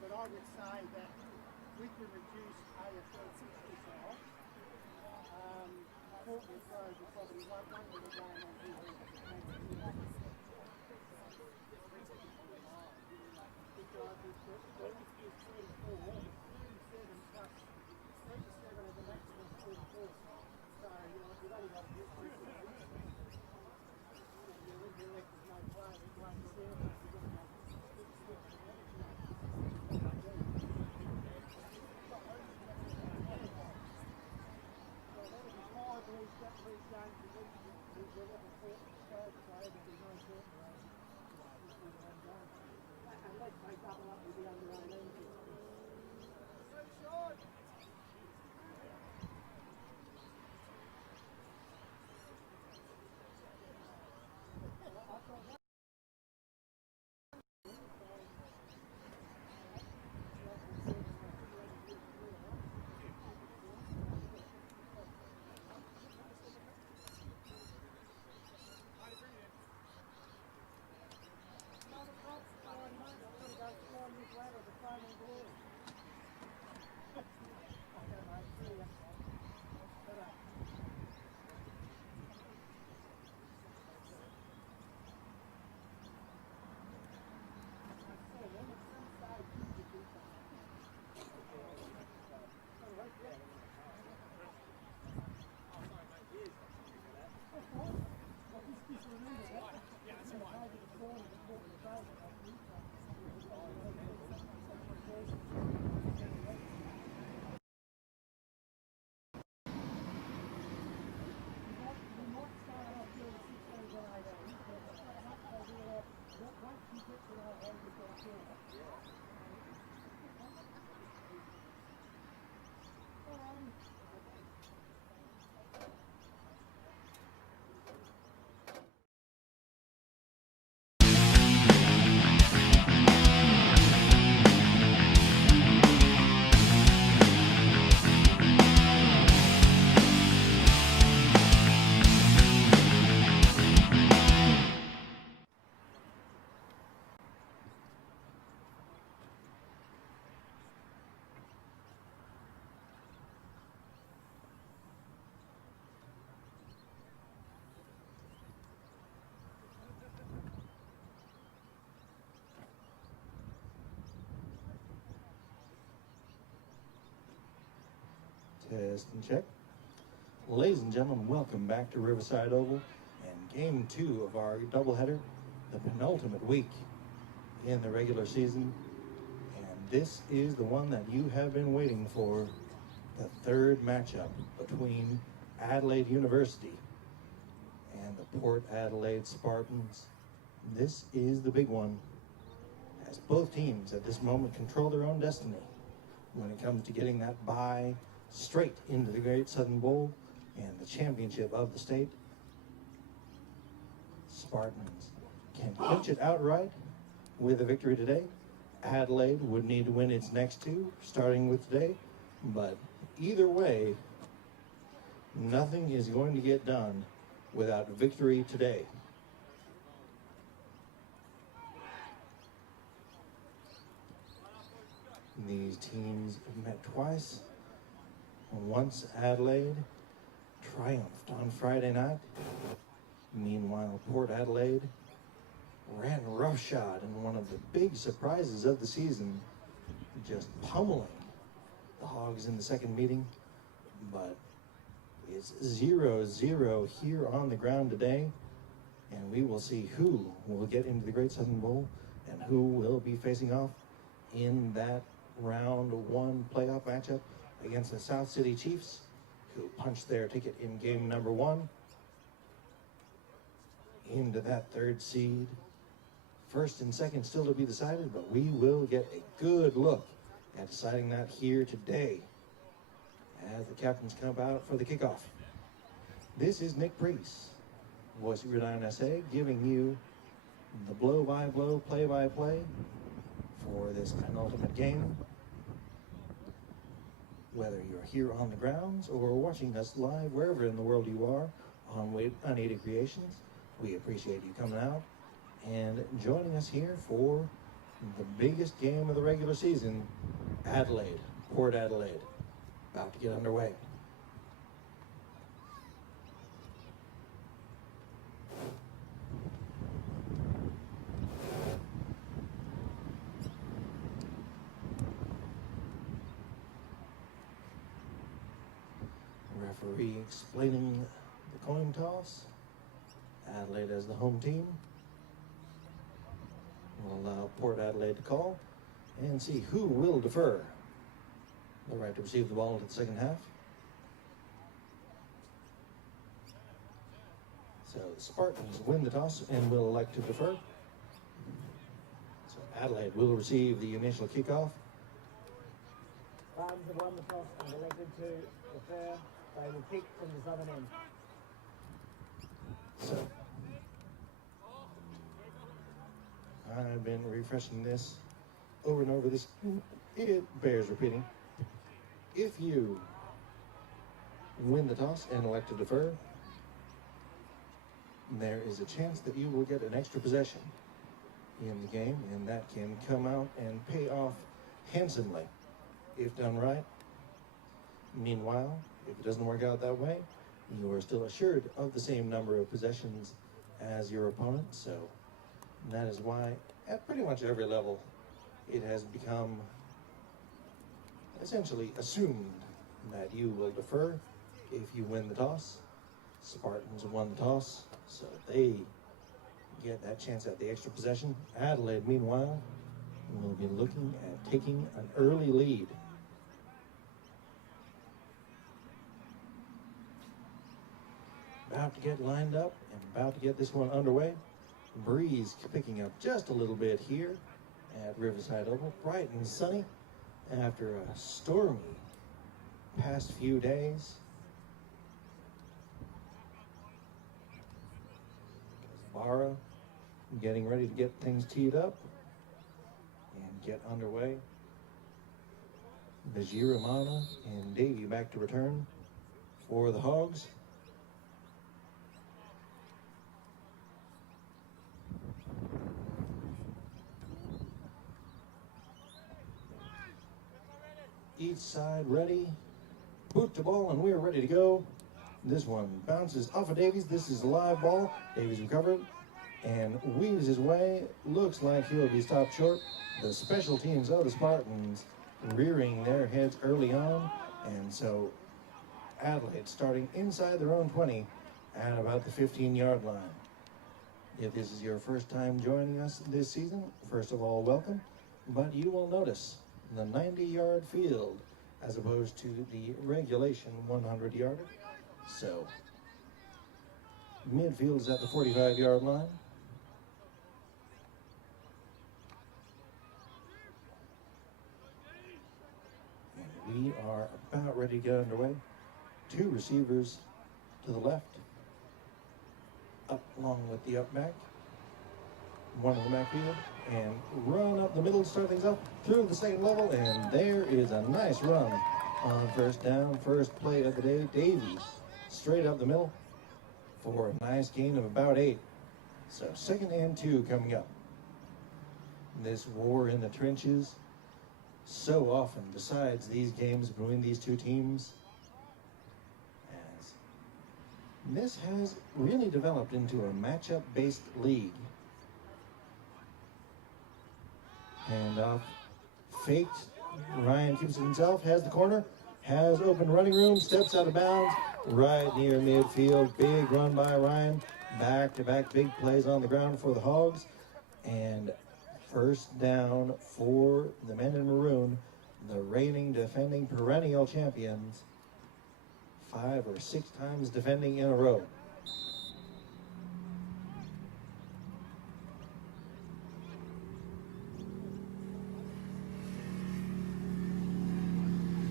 But I would say that we can reduce AFL 60 off. Portland Road will probably one with a game on TV. Because it's 34, 37 plus 37 of the maximum 44. So, you've only got to do 3 games. You're left with no play, it's 1-7. Test and check. Ladies and gentlemen, welcome back to Riverside Oval and game 2 of our doubleheader, the penultimate week in the regular season. And this is the one that you have been waiting for, the third matchup between Adelaide University and the Port Adelaide Spartans. This is the big one, as both teams at this moment control their own destiny when it comes to getting that bye straight into the Great Southern Bowl and the championship of the state. Spartans can clinch it outright with a victory today. Adelaide would need to win its next 2, starting with today, but either way, nothing is going to get done without victory today. These teams have met twice. Once Adelaide triumphed on Friday night. Meanwhile, Port Adelaide ran roughshod in one of the big surprises of the season, just pummeling the Hogs in the second meeting. But it's 0-0 here on the ground today, and we will see who will get into the Great Southern Bowl and who will be facing off in that round one playoff matchup against the South City Chiefs, who punched their ticket in game number one into that third seed. First and second still to be decided, but we will get a good look at deciding that here today as the captains come out for the kickoff. This is Nick Priest, voice of Gridiron SA, giving you the blow-by-blow, play-by-play for this penultimate game. Whether you're here on the grounds or watching us live wherever in the world you are on Unaided Creations, we appreciate you coming out and joining us here for the biggest game of the regular season, Adelaide, Port Adelaide, about to get underway. Referee explaining the coin toss. Adelaide as the home team. We'll allow Port Adelaide to call and see who will defer the right to receive the ball into the second half. So the Spartans win the toss and will elect to defer. So Adelaide will receive the initial kickoff. Spartans have won the toss and elected to defer. They will kick from the southern end. So I've been refreshing this over and over. It bears repeating. If you win the toss and elect to defer, there is a chance that you will get an extra possession in the game, and that can come out and pay off handsomely if done right. Meanwhile, if it doesn't work out that way, you are still assured of the same number of possessions as your opponent. So that is why at pretty much every level it has become essentially assumed that you will defer if you win the toss. Spartans won the toss, so they get that chance at the extra possession. Adelaide, meanwhile, will be looking at taking an early lead. About to get lined up and about to get this one underway. Breeze picking up just a little bit here at Riverside Oval. Bright and sunny after a stormy past few days. Barra getting ready to get things teed up and get underway. Bajiramana and Davey back to return for the Hogs. Each side ready, boot the ball, and we're ready to go. This one bounces off of Davies. This is a live ball. Davies recovered and weaves his way. Looks like he'll be stopped short. The special teams of the Spartans rearing their heads early on, and so Adelaide starting inside their own 20 at about the 15-yard line. If this is your first time joining us this season, first of all, welcome. But you will notice the 90-yard field as opposed to the regulation 100-yarder. So midfield is at the 45-yard line. And we are about ready to get underway. Two receivers to the left, up along with the up back. One in the backfield, and run up the middle to start things up through the second level, and there is a nice run on first down. First play of the day. Davies straight up the middle for a nice gain of about 8. So 2nd and 2 coming up. This war in the trenches so often decides these games between these two teams, as this has really developed into a matchup-based league. Hand off. Faked. Ryan keeps it himself. Has the corner. Has open running room. Steps out of bounds. Right near midfield. Big run by Ryan. Back-to-back big plays on the ground for the Hogs. And first down for the men in maroon, the reigning, defending, perennial champions. 5 or 6 times defending in a row.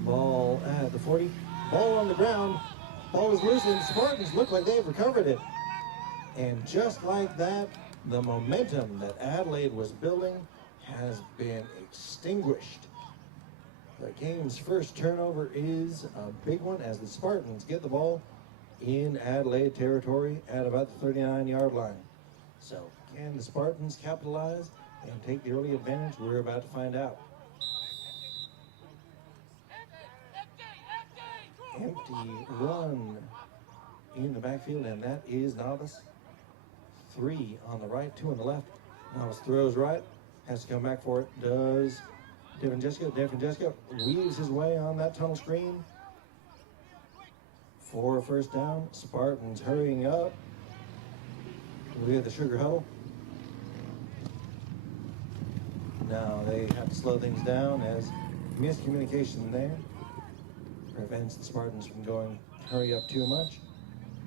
Ball at the 40. Ball on the ground. Ball is loose and Spartans look like they've recovered it. And just like that, the momentum that Adelaide was building has been extinguished. The game's first turnover is a big one as the Spartans get the ball in Adelaide territory at about the 39-yard line. So can the Spartans capitalize and take the early advantage? We're about to find out. Empty run in the backfield, and that is Novice. 3 on the right, 2 on the left. Novice throws right, has to come back for it. Does Devin Jessica weaves his way on that tunnel screen for a first down. Spartans hurrying up with the sugar huddle. Now they have to slow things down as miscommunication there prevents the Spartans from going hurry up too much.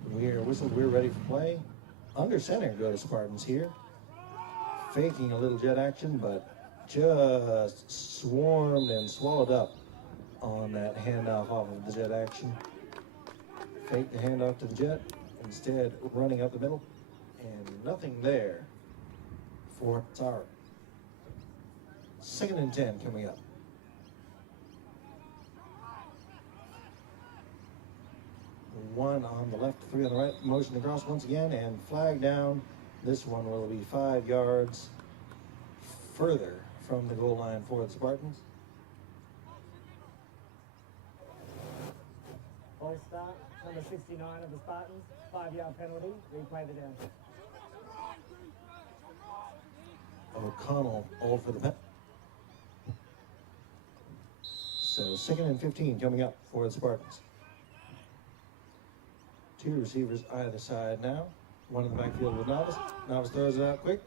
We're whistled, we're ready for play. Under center go to Spartans here. Faking a little jet action, but just swarmed and swallowed up on that handoff off of the jet action. Fake the handoff to the jet, instead running up the middle, and nothing there for Tsar. 2nd and 10 coming up. One on the left, 3 on the right, motion across once again, and flag down. This one will be 5 yards further from the goal line for the Spartans. Ball start, number 69 of the Spartans, 5-yard penalty, replay the down. O'Connell all for the pen. So 2nd and 15 coming up for the Spartans. 2 receivers either side now. One in the backfield with Novice. Novice throws it out quick.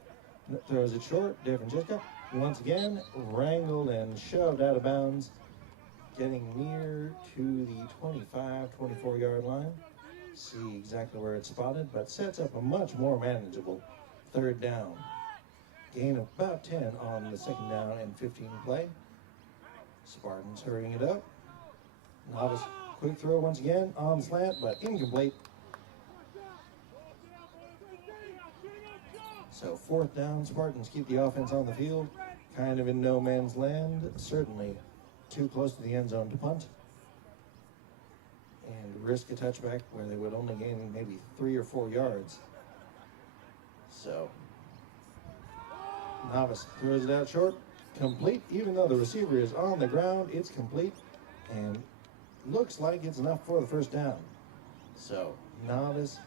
Throws it short. Devin Jessica once again wrangled and shoved out of bounds. Getting near to the 25, 24-yard line. See exactly where it's spotted, but sets up a much more manageable 3rd down. Gain of about 10 on the 2nd down and 15 play. Spartans hurrying it up. Novice quick throw once again on slant, but incomplete. So 4th down, Spartans keep the offense on the field, kind of in no man's land, certainly too close to the end zone to punt, and risk a touchback where they would only gain maybe 3 or 4 yards. So Novice throws it out short, complete, even though the receiver is on the ground, it's complete, and looks like it's enough for the 1st down. So Novice,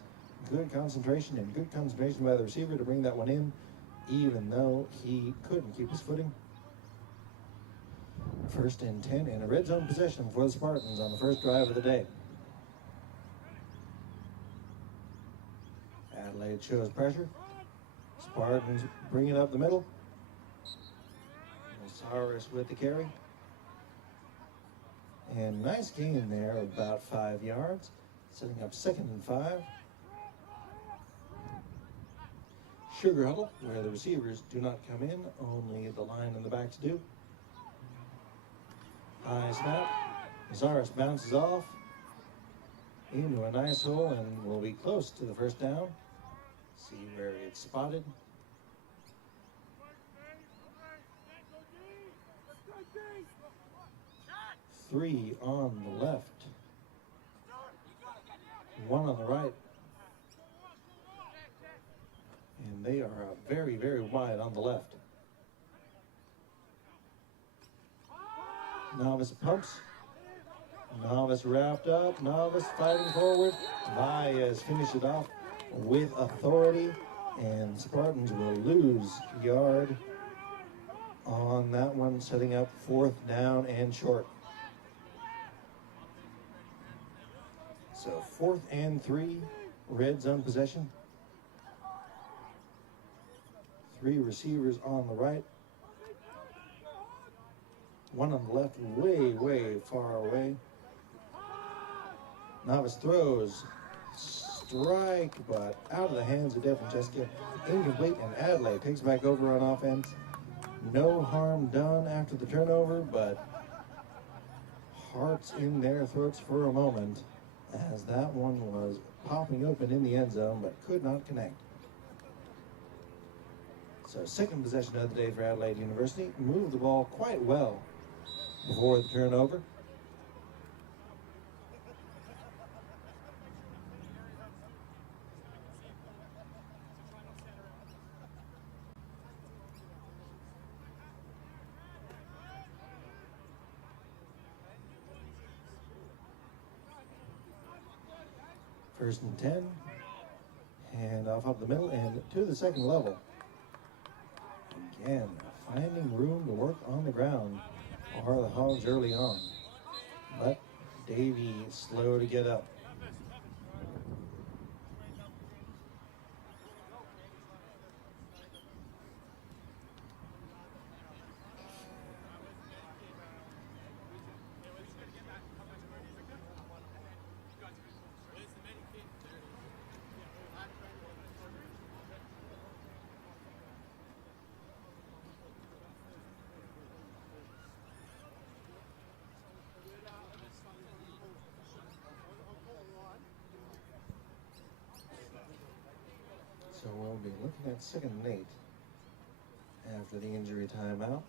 good concentration and good concentration by the receiver to bring that one in, even though he couldn't keep his footing. 1st and 10 and a red zone possession for the Spartans on the first drive of the day. Adelaide shows pressure. Spartans bring it up the middle. Osiris with the carry. And nice gain there, about 5 yards, setting up 2nd and 5. Sugar huddle, where the receivers do not come in, only the line and the backs do. High snap. Osiris bounces off into a nice hole and will be close to the 1st down. See where it's spotted. Three on the left, 1 on the right, and they are very, very wide on the left. Novice pumps. Novice wrapped up. Novice fighting forward. Baez finished it off with authority, and Spartans will lose yard on that one, setting up 4th down and short. So 4th and 3, red zone possession. 3 receivers on the right. 1 on the left, way far away. Novice throws, strike, but out of the hands of Devin Jessica. Incomplete, and Adelaide takes back over on offense. No harm done after the turnover, but hearts in their throats for a moment as that one was popping open in the end zone, but could not connect. So 2nd possession of the day for Adelaide University. Moved the ball quite well before the turnover. First and 10, hand off up the middle and to the second level. Again, finding room to work on the ground are the Hogs early on, but Davey slow to get up. So we'll be looking at 2nd and 8 after the injury timeout.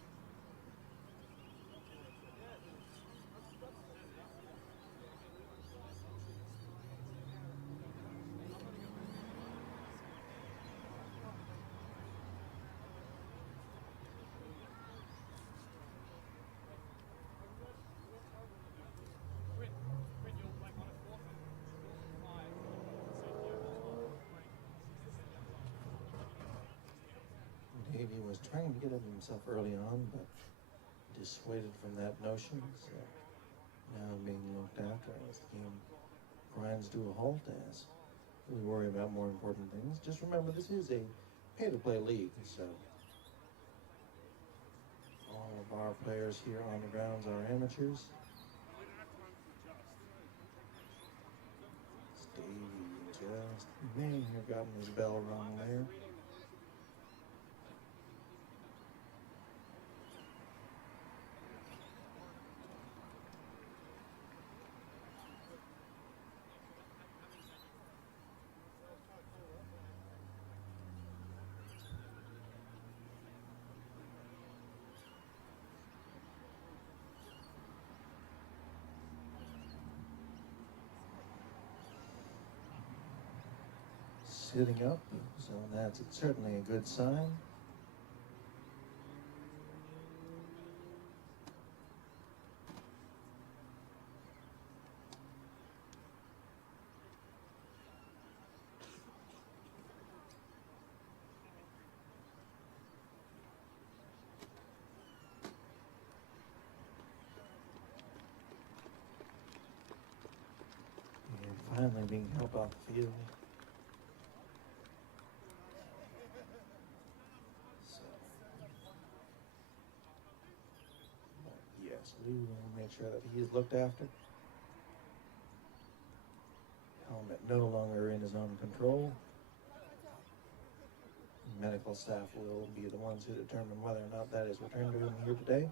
Davey was trying to get up himself early on, but dissuaded from that notion. So now being looked after as the game grinds to a halt as we worry about more important things. Just remember, this is a pay-to-play league, so all of our players here on the grounds are amateurs. Davey just may have gotten his bell rung there. Sitting up, so that's certainly a good sign. And finally being helped off the field. We will make sure that he is looked after. Helmet no longer in his own control. Medical staff will be the ones who determine whether or not that is returned to him here today.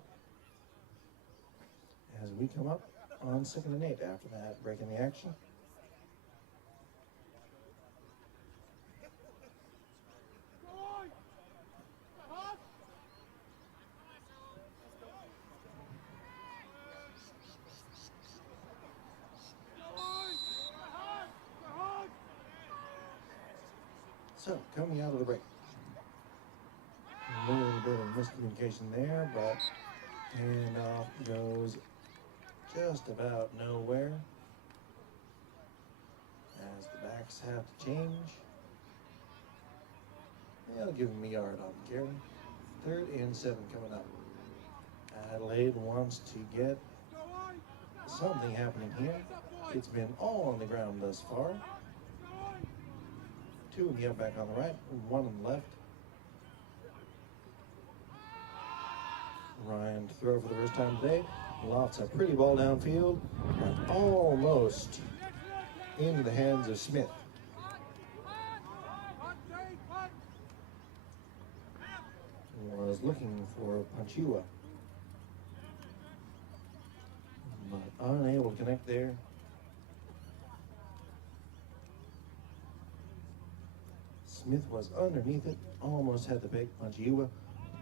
As we come up on 2nd and 8 after that break in the action. So, coming out of the break. A little bit of miscommunication there, but handoff goes just about nowhere as the backs have to change. They'll give him a yard on the carry. 3rd and 7 coming up. Adelaide wants to get something happening here. It's been all on the ground thus far. 2 in the up back on the right, 1 on the left. Ryan to throw for the first time today. Lofts a pretty ball downfield, and almost into the hands of Smith. Was looking for Panchua, but unable to connect there. Smith was underneath it, almost had the pick. Panchua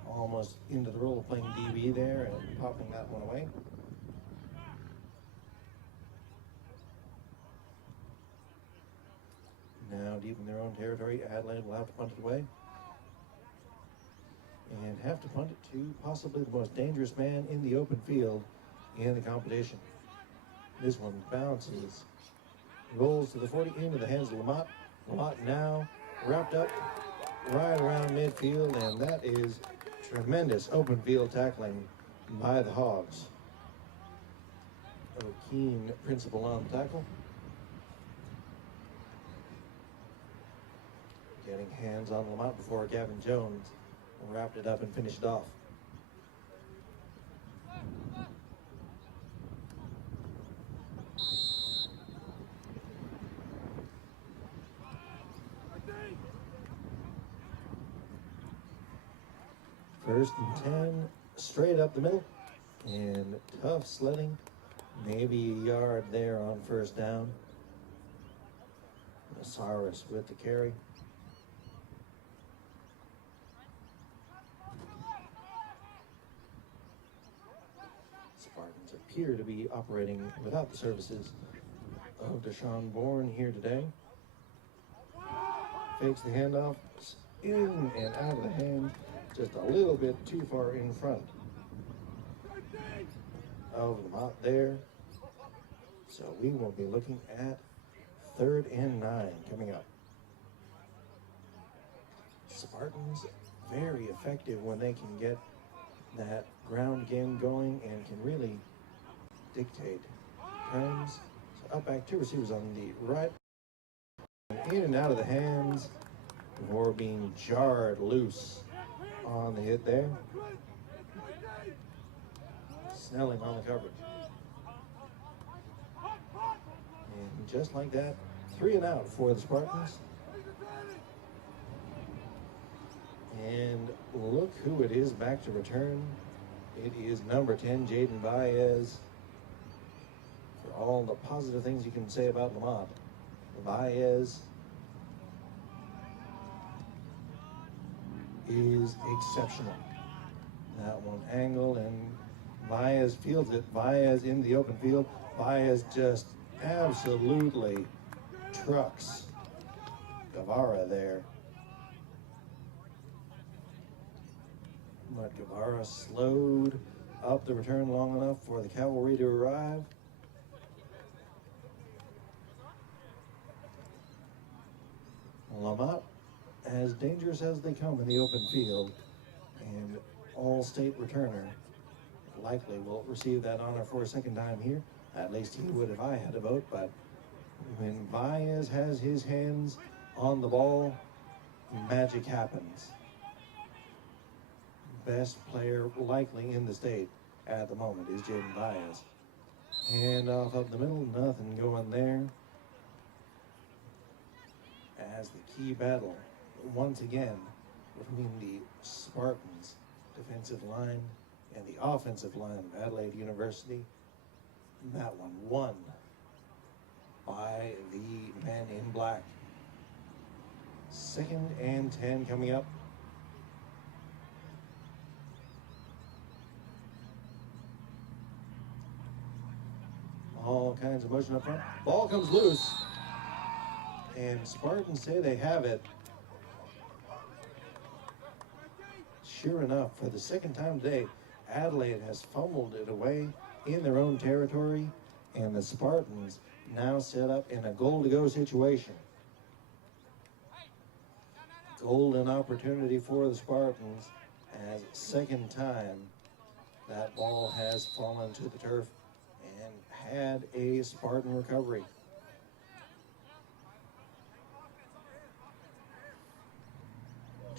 almost into the role of playing DB there and popping that one away. Now deep in their own territory, Adelaide will have to punt it away. And have to punt it to possibly the most dangerous man in the open field in the competition. This one bounces, rolls to the 40, into the hands of Lamont. Lamont now wrapped up right around midfield, and that is tremendous open field tackling by the Hogs. O'Keen principal on the tackle. Getting hands on Lamont before Gavin Jones wrapped it up and finished it off. First and 10, straight up the middle, and tough sledding, maybe a yard there on first down. Osiris with the carry. Spartans appear to be operating without the services of Deshaun Bourne here today. Fakes the handoff, in and out of the hand, just a little bit too far in front of the mop there. So we will be looking at 3rd and 9 coming up. Spartans very effective when they can get that ground game going and can really dictate turns. So up back, 2 receivers on the right, in and out of the hands before being jarred loose on the hit there. Snelling on the coverage. And just like that, 3 and out for the Spartans. And look who it is back to return. It is number 10, Jaden Baez. For all the positive things you can say about Lamont, Baez is exceptional. That one angled, and Baez fields it. Baez in the open field. Baez just absolutely trucks Guevara there. But Guevara slowed up the return long enough for the cavalry to arrive. Lamont, as dangerous as they come in the open field, and all-state returner, likely will receive that honor for a second time here. At least he would if I had a vote, but when Baez has his hands on the ball, magic happens. Best player likely in the state at the moment is Jaden Baez. Hand off up the middle, nothing going there. As the key battle, once again, between the Spartans defensive line and the offensive line of Adelaide University. That one won by the men in black. 2nd and 10 coming up. All kinds of motion up front. Ball comes loose. And Spartans say they have it. Sure enough, for the second time today, Adelaide has fumbled it away in their own territory, and the Spartans now set up in a goal-to-go situation. Golden opportunity for the Spartans as second time that ball has fallen to the turf and had a Spartan recovery.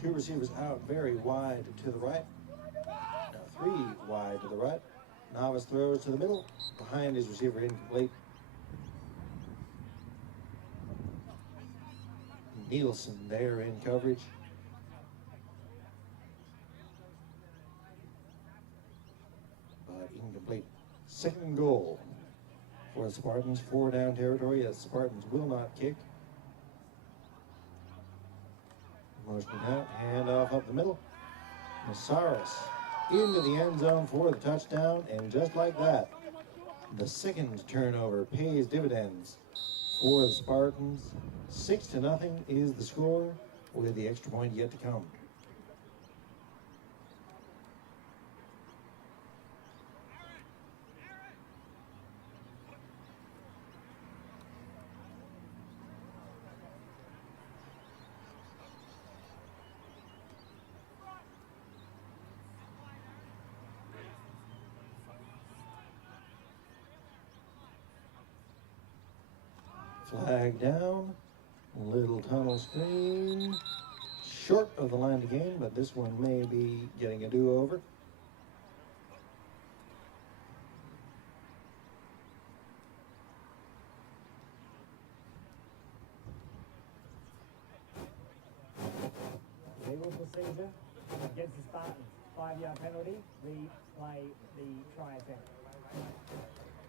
Two receivers out very wide to the right. Now three wide to the right. Novice throws to the middle. Behind his receiver, incomplete. Nielsen there in coverage. But incomplete. Second and goal for the Spartans. 4 down territory as Spartans will not kick. Motion out, handoff up the middle. Nasaris into the end zone for the touchdown, and just like that, the second turnover pays dividends for the Spartans. 6-0 is the score, with the extra point yet to come. Flag down, little tunnel screen, short of the line to gain, but this one may be getting a do-over. Legal procedure against the Spartans. 5-yard penalty, replay the try attempt.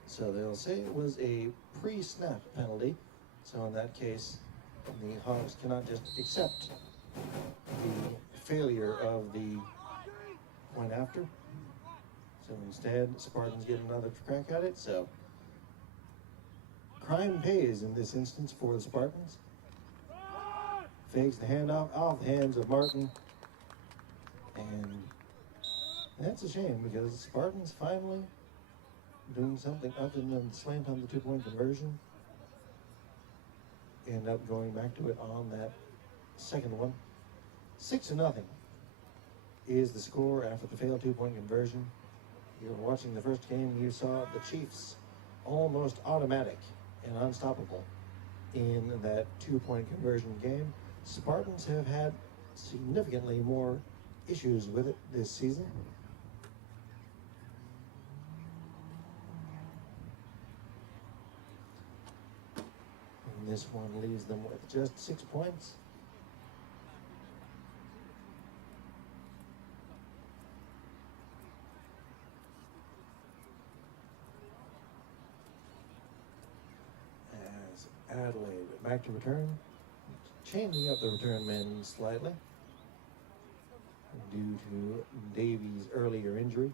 So they'll say it was a pre-snap penalty. So in that case, the Hogs cannot just accept the failure of the point after. So instead, Spartans get another crack at it. So crime pays in this instance for the Spartans. Fakes the handoff off the hands of Martin. And that's a shame because the Spartans finally doing something other than slant on the 2-point conversion. End up going back to it on that second one. 6-0 is the score after the failed 2-point conversion. You were watching the first game, you saw the Chiefs almost automatic and unstoppable in that 2-point conversion game. Spartans have had significantly more issues with it this season. This one leaves them with just 6 points. As Adelaide back to return, changing up the return men slightly due to Davies' earlier injury.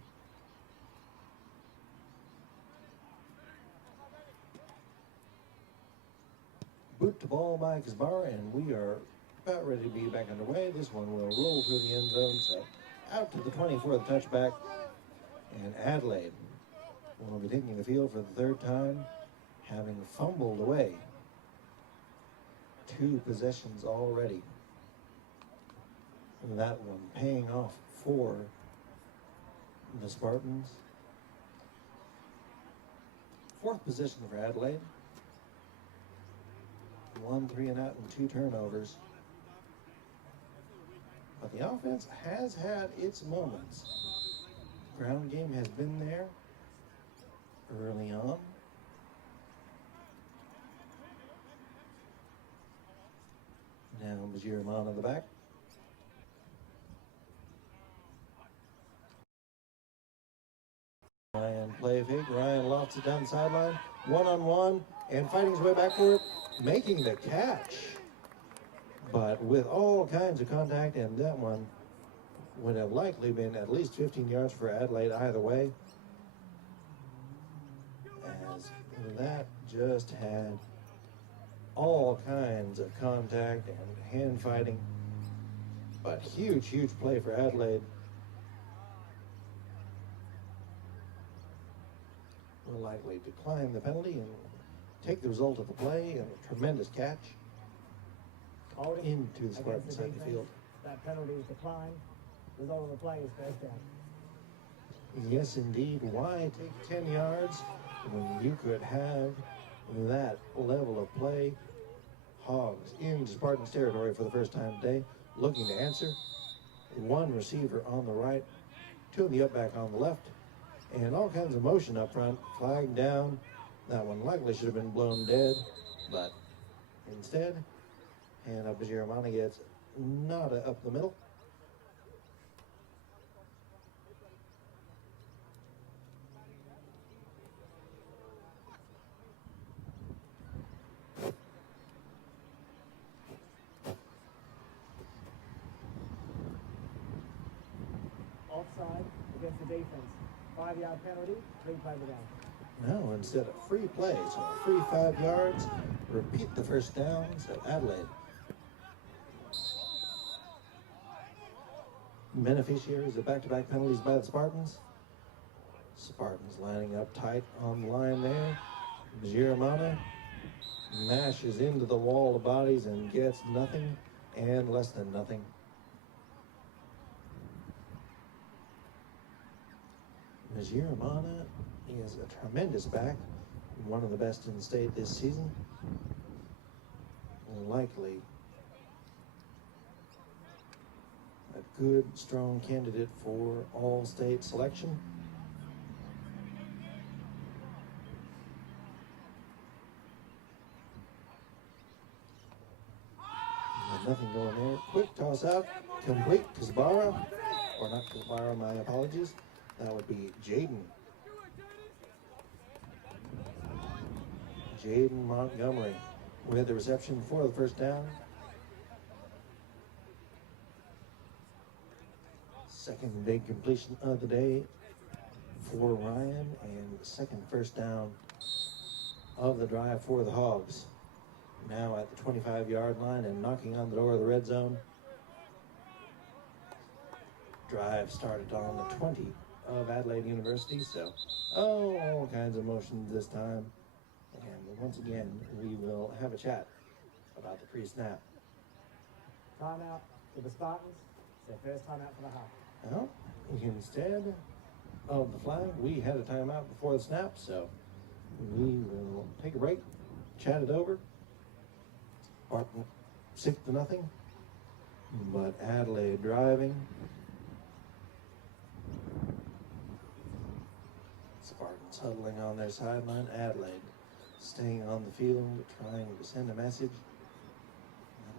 Boot to ball by Kazbara, and we are about ready to be back underway. This one will roll through the end zone, so out to the 20 for the touchback. And Adelaide will be taking the field for the third time, having fumbled away 2 possessions already. And that one paying off for the Spartans. 4th possession for Adelaide. 1 3-and-out and 2 turnovers. But the offense has had its moments. Ground game has been there early on. Now Majiraman on the back. Ryan play fake. Ryan lofts it down the sideline. 1-on-1 and fighting his way back for it. Making the catch, but with all kinds of contact, and that one would have likely been at least 15 yards for Adelaide either way, as that just had all kinds of contact and hand fighting, but huge play for Adelaide. Will likely decline the penalty and take the result of the play, and a tremendous catch Holding into the Spartan side of the field. That penalty is declined. Result of the play is first down. Yes, indeed. Why take 10 yards when you could have that level of play? Hogs into Spartans territory for the first time today, looking to answer. One receiver on the right, two in the up back on the left, and all kinds of motion up front. Flag down. That one likely should have been blown dead, but instead, and up as Jeremiah gets Nada up the middle. Offside against the defense. 5-yard penalty, replay the down. No, instead of free play, so a free 5 yards. Repeat the first downs at Adelaide. Beneficiaries of back-to-back penalties by the Spartans. Spartans lining up tight on the line there. Jeremiah mashes into the wall of bodies and gets nothing and less than nothing. Jeremiah is a tremendous back, one of the best in the state this season. Likely a good, strong candidate for all-state selection. Nothing going there. Quick toss out, complete Kazbara, or not Kazbara, my apologies. That would be Jaden. Jaden Montgomery with the reception for the first down. Second big completion of the day for Ryan, and second first down of the drive for the Hogs. Now at the 25-yard line and knocking on the door of the red zone. Drive started on the 20 of Adelaide University, so all kinds of motions this time. And once again, we will have a chat about the pre-snap. Timeout for the Spartans. It's their first timeout for the half. Well, instead of the flag, we had a timeout before the snap, so we will take a break, chat it over. Spartan 6-0, but Adelaide driving. Spartans huddling on their sideline. Adelaide staying on the field, trying to send a message.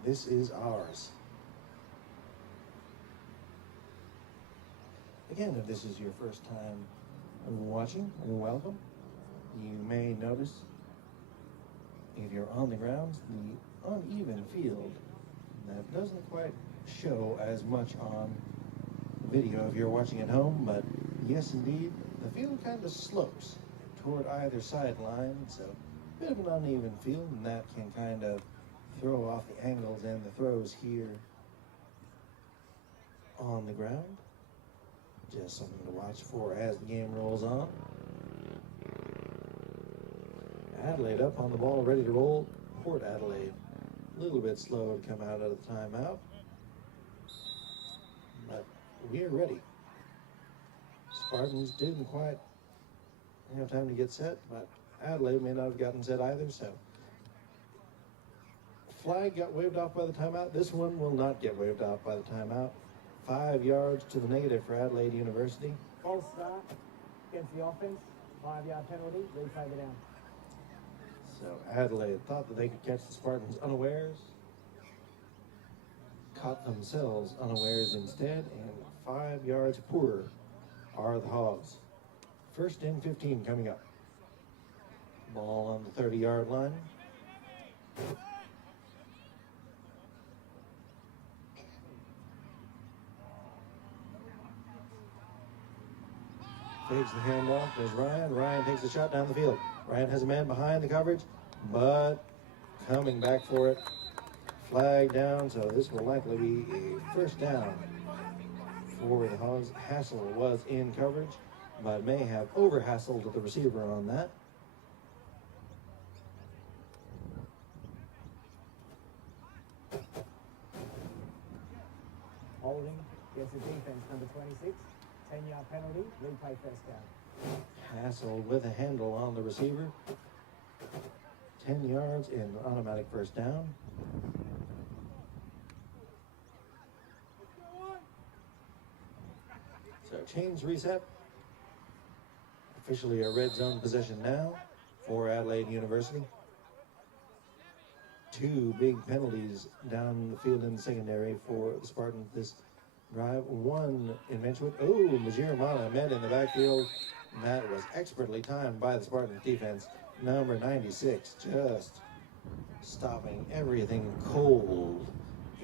This is ours. Again, if this is your first time watching, welcome. You may notice, if you're on the ground, the uneven field that doesn't quite show as much on video if you're watching at home, but yes, indeed, the field kind of slopes toward either sideline, so a bit of an uneven field, and that can kind of throw off the angles and the throws here on the ground. Just something to watch for as the game rolls on. Adelaide up on the ball, ready to roll. Port Adelaide a little bit slow to come out of the timeout, but we're ready. Spartans didn't quite have time to get set, but Adelaide may not have gotten set either, so flag got waved off by the timeout. This one will not get waved off by the timeout. 5 yards to the negative for Adelaide University. False start against the offense. 5-yard penalty, replay the down. So Adelaide thought that they could catch the Spartans unawares. Caught themselves unawares instead, and 5 yards poorer are the Hogs. First and 15 coming up. Ball on the 30-yard line. Takes the handoff. There's Ryan. Ryan takes a shot down the field. Ryan has a man behind the coverage, but coming back for it. Flag down, so this will likely be a first down for the Hogs. Hassel was in coverage, but may have over-hassled the receiver on that. Holding Gets the defense, number 26. 10-yard penalty, replay first down. Hassel with a handle on the receiver. 10 yards in automatic first down. So chains reset. Officially a red zone possession now for Adelaide University. 2 big penalties down the field in the secondary for the Spartans this drive. One in Menchwood. Oh, Majiramana met in the backfield. And that was expertly timed by the Spartans defense. Number 96 just stopping everything cold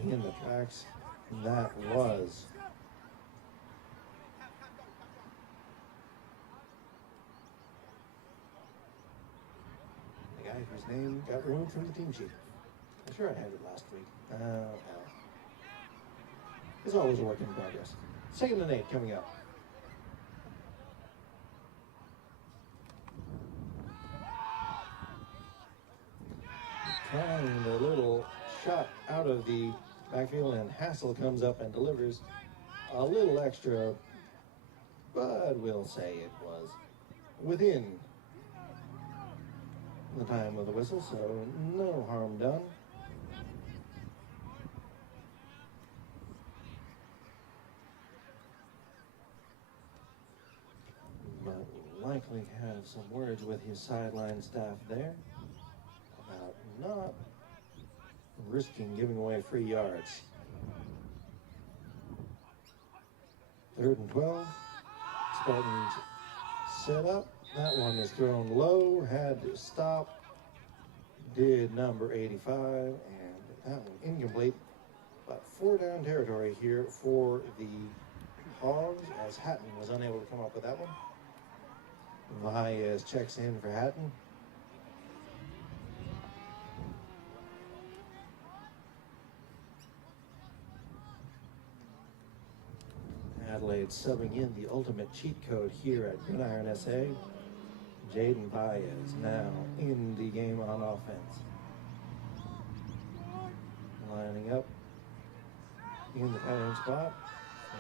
in the tracks. That was the guy whose name got removed from the team sheet. I'm sure I had it last week. Hell. It's always a work in progress. 2nd and 8 coming up. Trying the little shot out of the backfield, and Hassel comes up and delivers a little extra, but we'll say it was within the time of the whistle, so no harm done. But likely have some words with his sideline staff there about not risking giving away free yards. 3rd and 12. Spartans set up. That one is thrown low. Had to stop. Did number 85. And that one incomplete. But 4 down territory here for the Hogs, as Hatton was unable to come up with that one. Valles checks in for Hatton. Adelaide subbing in the ultimate cheat code here at Gridiron SA. Jaden Baez now in the game on offense. Lining up in the pattern spot.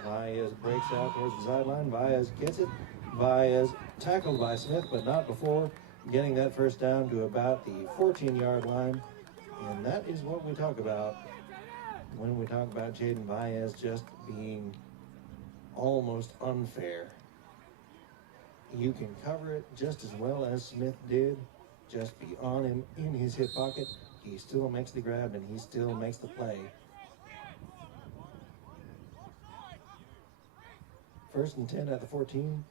Baez breaks out towards the sideline. Baez gets it. Baez tackled by Smith, but not before getting that first down to about the 14-yard line. And that is what we talk about when we talk about Jaden Baez just being almost unfair. You can cover it just as well as Smith did. Just be on him in his hip pocket. He still makes the grab and he still makes the play. 1st and 10 at the 14.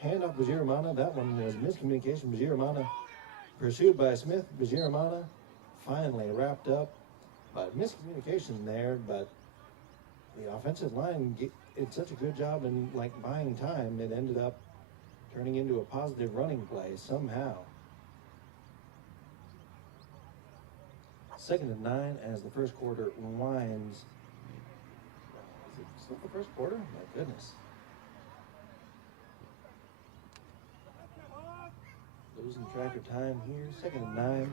Hand off Bajiramana. That one was miscommunication. Bajiramana pursued by Smith. Bajiramana finally wrapped up. But miscommunication there, but the offensive line did such a good job in buying time, it ended up turning into a positive running play somehow. 2nd and 9 as the first quarter winds. Is it still the first quarter? My goodness. Losing track of time here. 2nd and 9.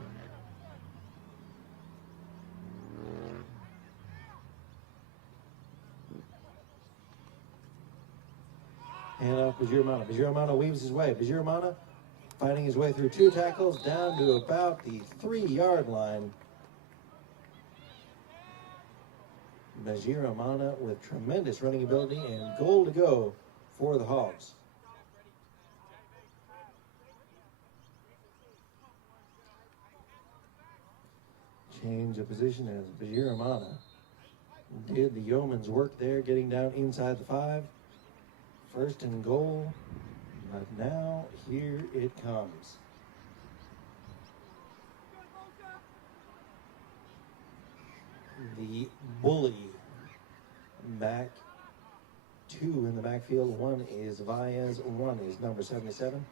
Hand off Bajiramana. Bajiramana weaves his way. Bajiramana fighting his way through 2 tackles down to about the 3-yard line. Bajiramana with tremendous running ability and goal to go for the Hogs. Change of position as Bajiramana did the yeoman's work there, getting down inside the 5. 1st and goal, but now here it comes. The bully back. 2 in the backfield. 1 is Valles, 1 is number 77.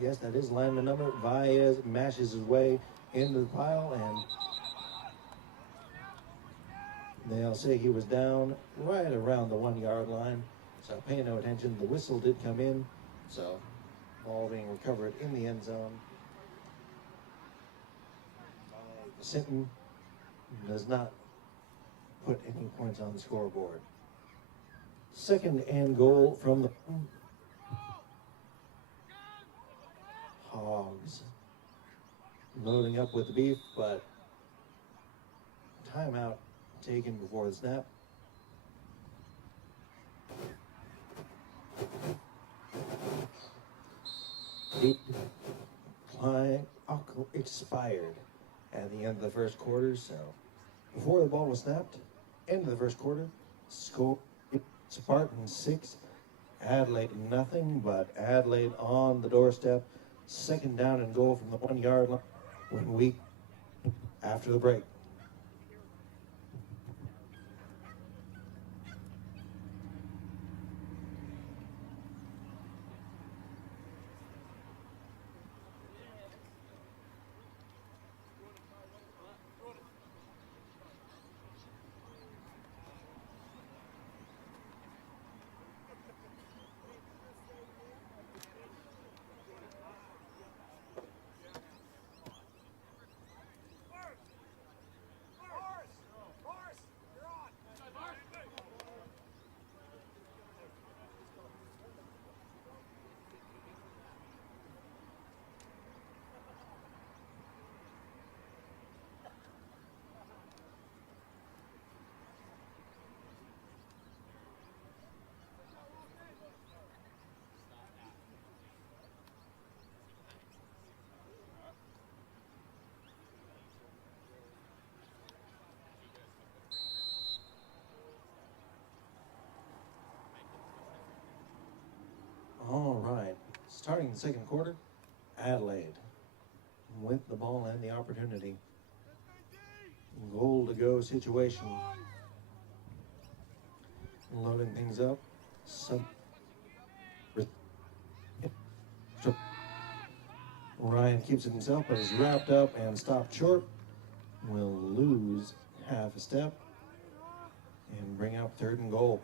Yes, that is lineman number. Valles mashes his way into the pile, and they'll say he was down right around the 1-yard line. So pay no attention. The whistle did come in, so ball being recovered in the end zone. Sinton does not put any points on the scoreboard. Second and goal from the Hogs. Loading up with the beef, but timeout taken before the snap. Clock expired at the end of the first quarter, so before the ball was snapped, end of the first quarter, score Spartans 6, Adelaide nothing, but Adelaide on the doorstep. Second down and goal from the 1 yard line when we after the break. All right, starting the second quarter, Adelaide with the ball and the opportunity. Goal to go situation. Loading things up. Ryan keeps it himself, but is wrapped up and stopped short. Will lose half a step and bring up third and goal.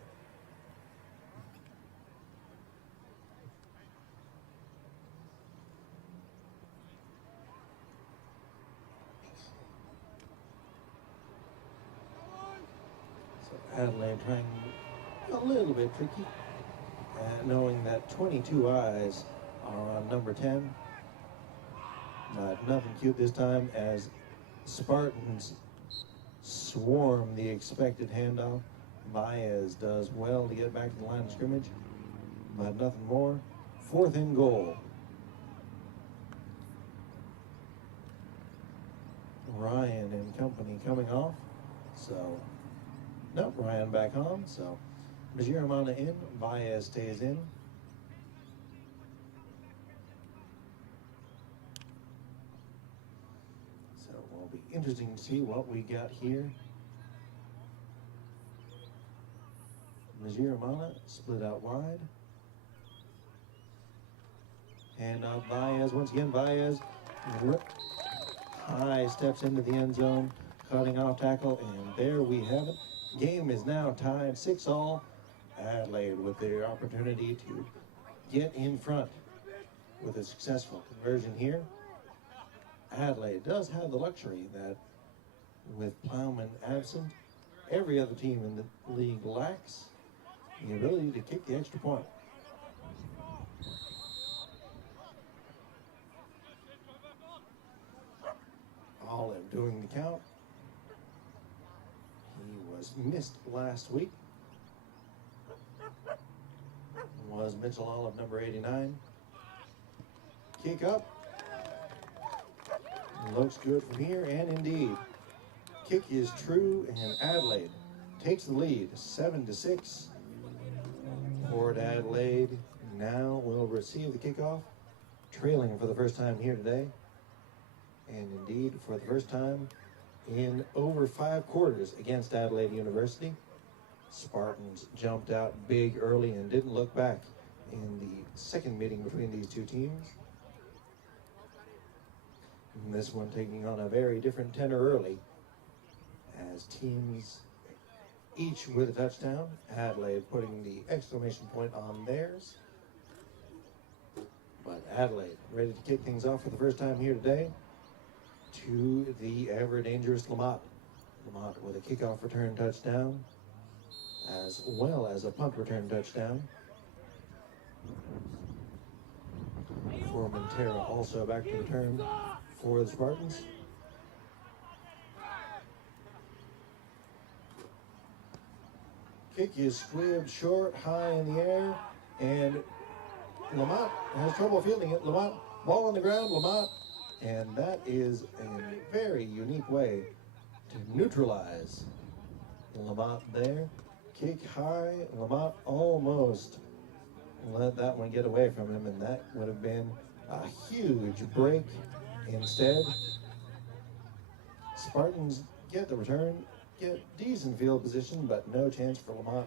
Adelaide trying a little bit tricky, knowing that 22 eyes are on number 10. But nothing cute this time as Spartans swarm the expected handoff. Baez does well to get back to the line of scrimmage, but nothing more. Fourth and goal. Ryan and company coming off, so nope, Ryan back on, so Gridiron in, Baez stays in. So it will be interesting to see what we got here. Gridiron split out wide. Hand off Baez, once again Baez high steps into the end zone, cutting off tackle, and there we have it. Game is now tied 6-all. Adelaide with their opportunity to get in front with a successful conversion here. Adelaide does have the luxury that with Plowman absent, every other team in the league lacks the ability to kick the extra point. Olive doing the count. He was missed last week. Was Mitchell Olive, number 89. Kick up. Looks good from here, and indeed, kick is true, and Adelaide takes the lead, 7-6. Port Adelaide now will receive the kickoff, trailing for the first time here today, and indeed for the first time in over 5 quarters against Adelaide University. Spartans jumped out big early and didn't look back in the second meeting between these two teams. And this one taking on a very different tenor early, as teams each with a touchdown. Adelaide putting the exclamation point on theirs. But Adelaide ready to kick things off for the first time here today to the ever dangerous Lamont. Lamont with a kickoff return touchdown as well as a punt return touchdown. Montero also back to return for the Spartans. Kick is squibbed short, high in the air, and Lamont has trouble fielding it. Lamont, ball on the ground, Lamont, and that is a very unique way to neutralize Lamont there. Kick high, Lamont almost let that one get away from him, and that would have been a huge break. Instead, Spartans get the return, get decent field position, but no chance for Lamont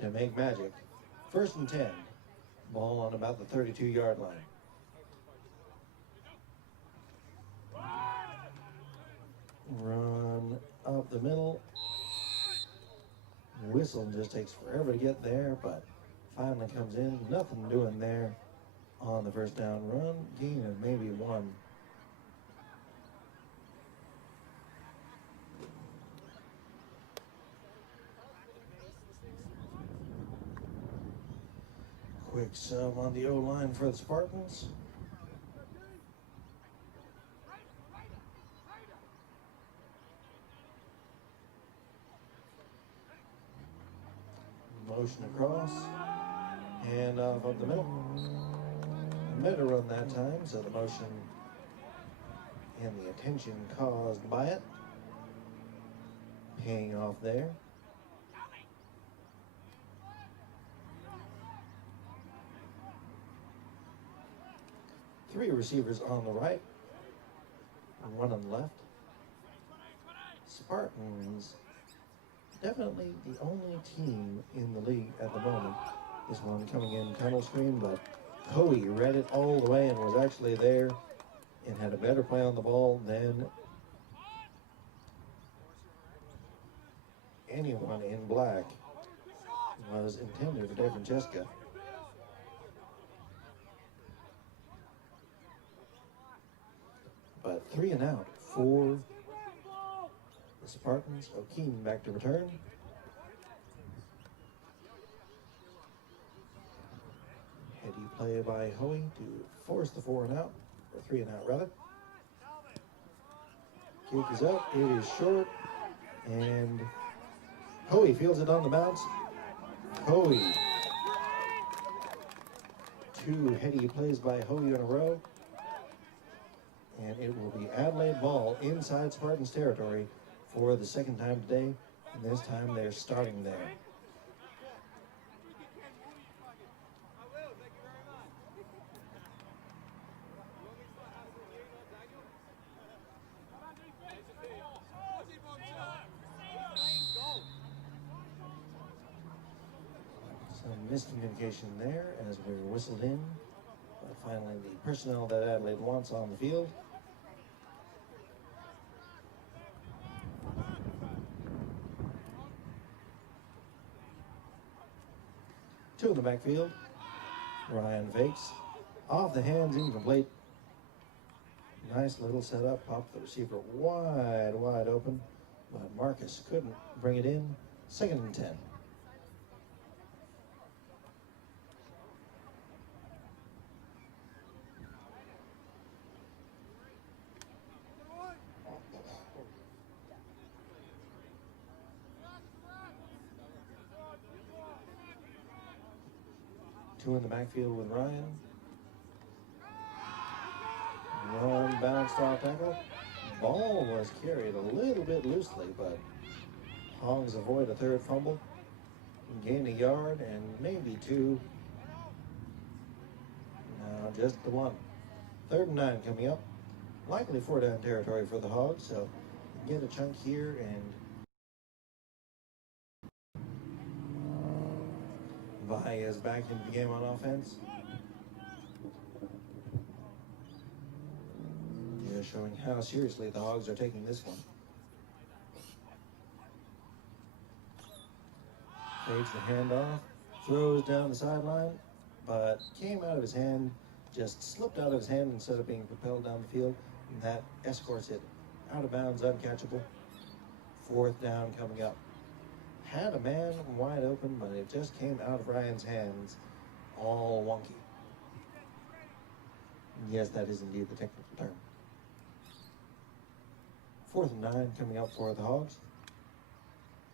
to make magic. 1st and 10, ball on about the 32-yard line. Run up the middle. Whistle just takes forever to get there, but finally comes in. Nothing doing there on the first down run. Gain of maybe 1. Quick sub on the O-line for the Spartans. Motion across, hand off up the middle. Meta run that time, so the motion and the attention caused by it paying off there. Three receivers on the right, 1 on the left. Spartans definitely the only team in the league at the moment. This one coming in tunnel screen, but Coey read it all the way and was actually there and had a better play on the ball than anyone in black was intended for DeFrancesca. But 3 and out for the Spartans. O'Keen back to return. Heady play by Hoey to force the 4 and out, or 3 and out rather. Kick is up, it is short, and Hoey fields it on the bounce. Hoey. 2 heady plays by Hoey in a row. And it will be Adelaide ball inside Spartans territory for the second time today. And this time they're starting there. Some miscommunication there as we were whistled in. But finally, the personnel that Adelaide wants on the field. Two in the backfield. Ryan fakes. Off the hands, incomplete. Nice little setup. Popped the receiver wide open. But Marcus couldn't bring it in. 2nd and 10. Two in the backfield with Ryan. Run bounced off tackle. Ball was carried a little bit loosely, but Hogs avoid a 3rd fumble. Gain a yard and maybe 2. No, just the 1. 3rd and 9 coming up. Likely 4-down territory for the Hogs, so get a chunk here and Baez back into the game on offense. Just showing how seriously the Hogs are taking this one. Fakes the handoff, throws down the sideline, but came out of his hand, just slipped out of his hand instead of being propelled down the field, and that escorts it out of bounds, uncatchable. 4th down coming up. had a man wide open, but it just came out of Ryan's hands all wonky. Yes, that is indeed the technical term. 4th and 9 coming up for the Hogs.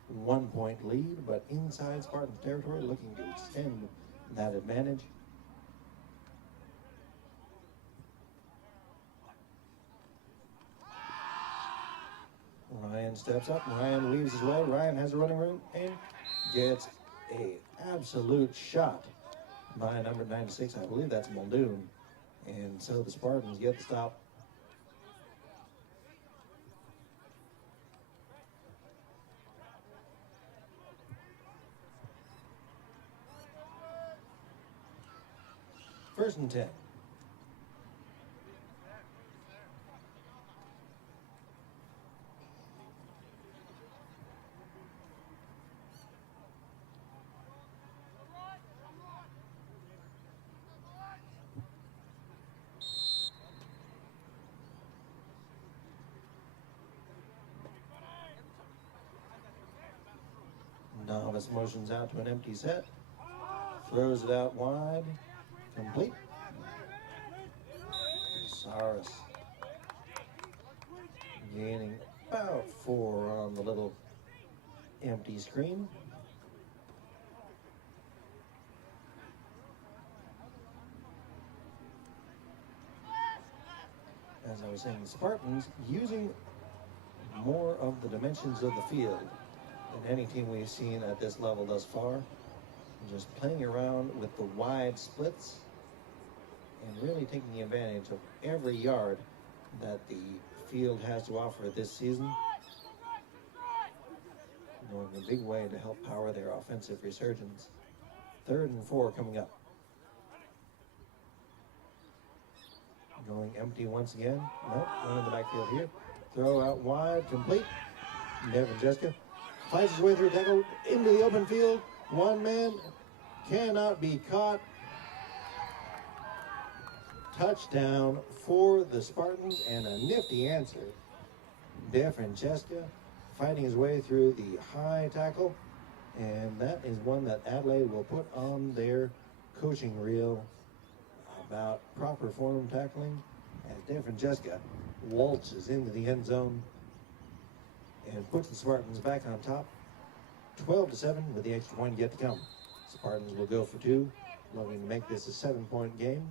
1 point lead, but inside Spartans territory, looking to extend that advantage. Ryan steps up. Ryan weaves his way. Ryan has a running room and gets a absolute shot by number 96. I believe that's Muldoon. And so the Spartans get the stop. First and 10. Novice motions out to an empty set. Throws it out wide. Complete. Saris gaining about 4 on the little empty screen. As I was saying, the Spartans using more of the dimensions of the field than any team we've seen at this level thus far. Just playing around with the wide splits and really taking advantage of every yard that the field has to offer this season. Going a big way to help power their offensive resurgence. 3rd and 4 coming up. Going empty once again. Nope, one in the backfield here. Throw out wide, complete. Devin Jessica fights his way through a tackle into the open field. One man cannot be caught. Touchdown for the Spartans and a nifty answer. DeFrancesca fighting his way through the high tackle, and that is one that Adelaide will put on their coaching reel about proper form tackling as DeFrancesca waltzes into the end zone and puts the Spartans back on top. 12-7 with the extra point yet to come. Spartans will go for 2, looking to make this a 7-point game.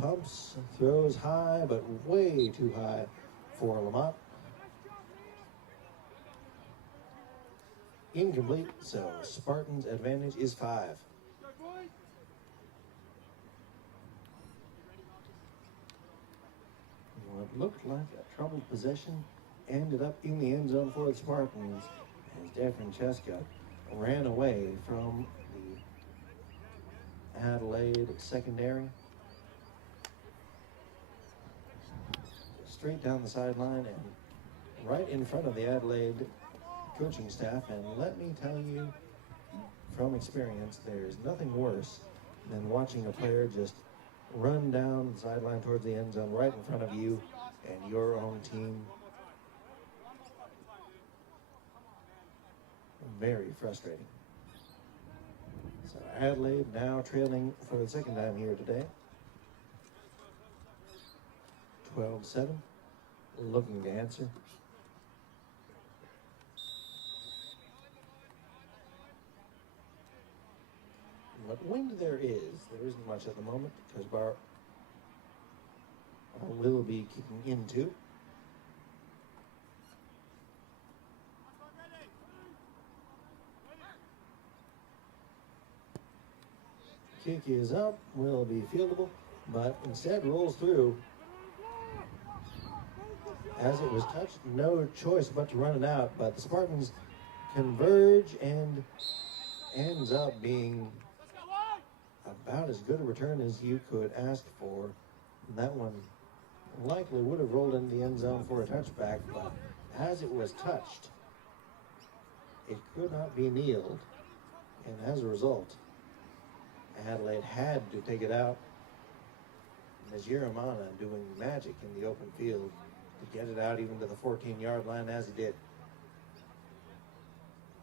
Pumps, throws high, but way too high for Lamont. Incomplete, so Spartans' advantage is 5. What looked like a troubled possession ended up in the end zone for the Spartans as DeFrancesca ran away from the Adelaide secondary. Straight down the sideline and right in front of the Adelaide coaching staff. And let me tell you from experience, there's nothing worse than watching a player just run down the sideline towards the end zone right in front of you and your own team. Very frustrating. So Adelaide now trailing for the second time here today. 12-7, looking to answer. What wind there isn't much at the moment because Bar will be kicking into. Kick is up, will be fieldable, but instead rolls through. As it was touched, no choice but to run it out, but the Spartans converge and ends up being about as good a return as you could ask for. That one likely would have rolled into the end zone for a touchback, but as it was touched, it could not be kneeled, and as a result, Adelaide had to take it out. Giramana doing magic in the open field to get it out even to the 14-yard line as he did.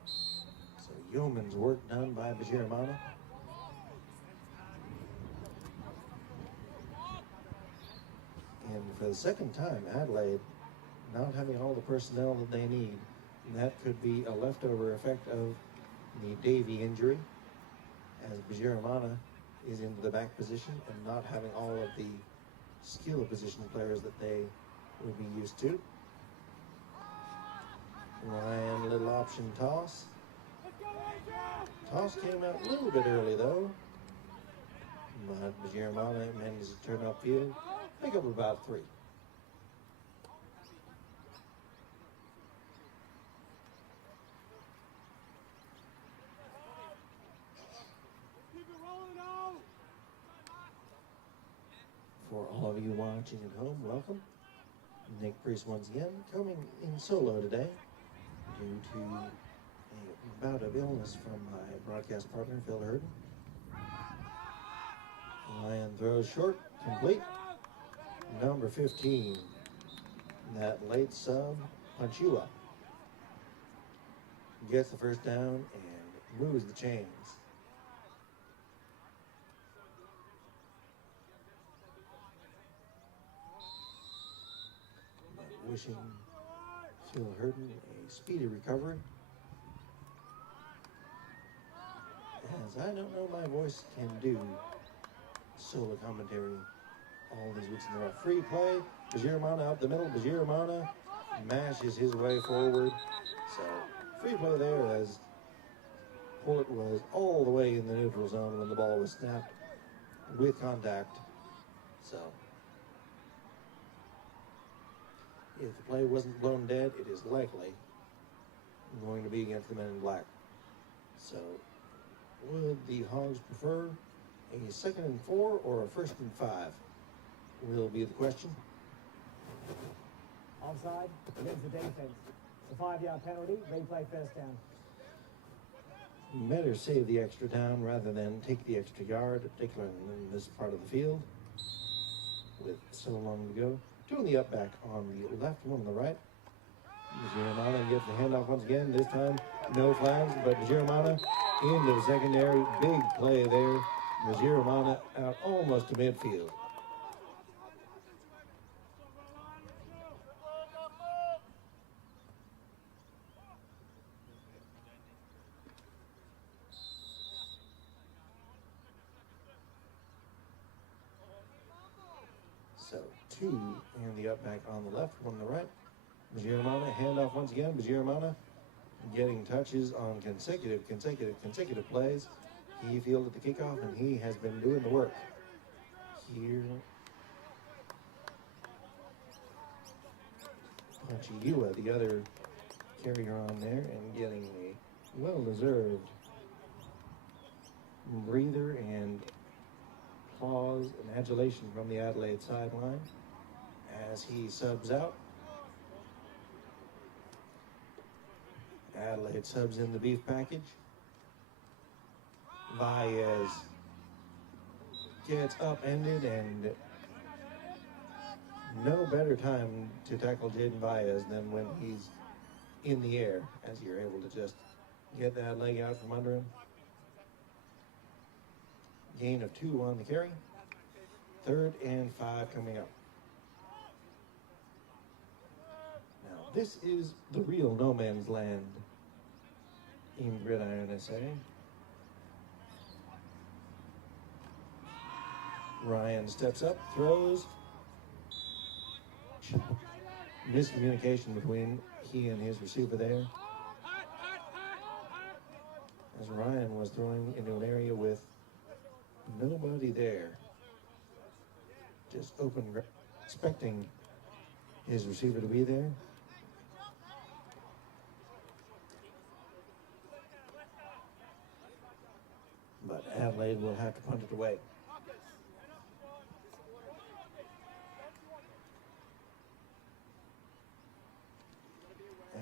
So yeoman's work done by Giramana. And for the second time, Adelaide not having all the personnel that they need. And that could be a leftover effect of the Davy injury, as Giramana is in the back position and not having all of the skill position players that they would be used to. Ryan, little option toss. Toss came out a little bit early though, but Giramana manages to turn upfield, pick up about 3. For all of you watching at home, welcome. Nick Priest once again coming in solo today due to a bout of illness from my broadcast partner, Phil Hurden. Ryan throws short, complete. Number 15, that late sub, Panchua, gets the first down and moves the chains. Wishing Phil Hurden a speedy recovery. As I don't know my voice can do solo commentary all these weeks in a row. Free play, Giramana up the middle. Giramana mashes his way forward. So free play there as Port was all the way in the neutral zone when the ball was snapped with contact. So if the play wasn't blown dead, it is likely going to be against the men in black. So would the Hogs prefer a 2nd and 4 or a 1st and 5? Will be the question. Offside against the defense. A 5-yard penalty, replay first down. Better save the extra down rather than take the extra yard, particularly in this part of the field with so long to go. 2 in the up back on the left, 1 on the right. Giramana gets the handoff once again. This time, no flags, but Giramana into the secondary. Big play there. Giramana out almost to midfield. So 2 in the up back on the left, 1 on the right. Giramana, handoff once again. Giramana getting touches on consecutive plays. He fielded the kickoff and he has been doing the work. Here, Panchua, the other carrier on there, and getting a well-deserved breather and applause and adulation from the Adelaide sideline as he subs out. Adelaide subs in the beef package. Baez gets upended, and no better time to tackle Jaden Baez than when he's in the air, as you're able to just get that leg out from under him. Gain of 2 on the carry. 3rd and 5 coming up. Now, this is the real no man's land in Gridiron SA. Ryan steps up, throws. Miscommunication between he and his receiver there. As Ryan was throwing into an area with nobody there. Just open, expecting his receiver to be there. But Adelaide will have to punt it away.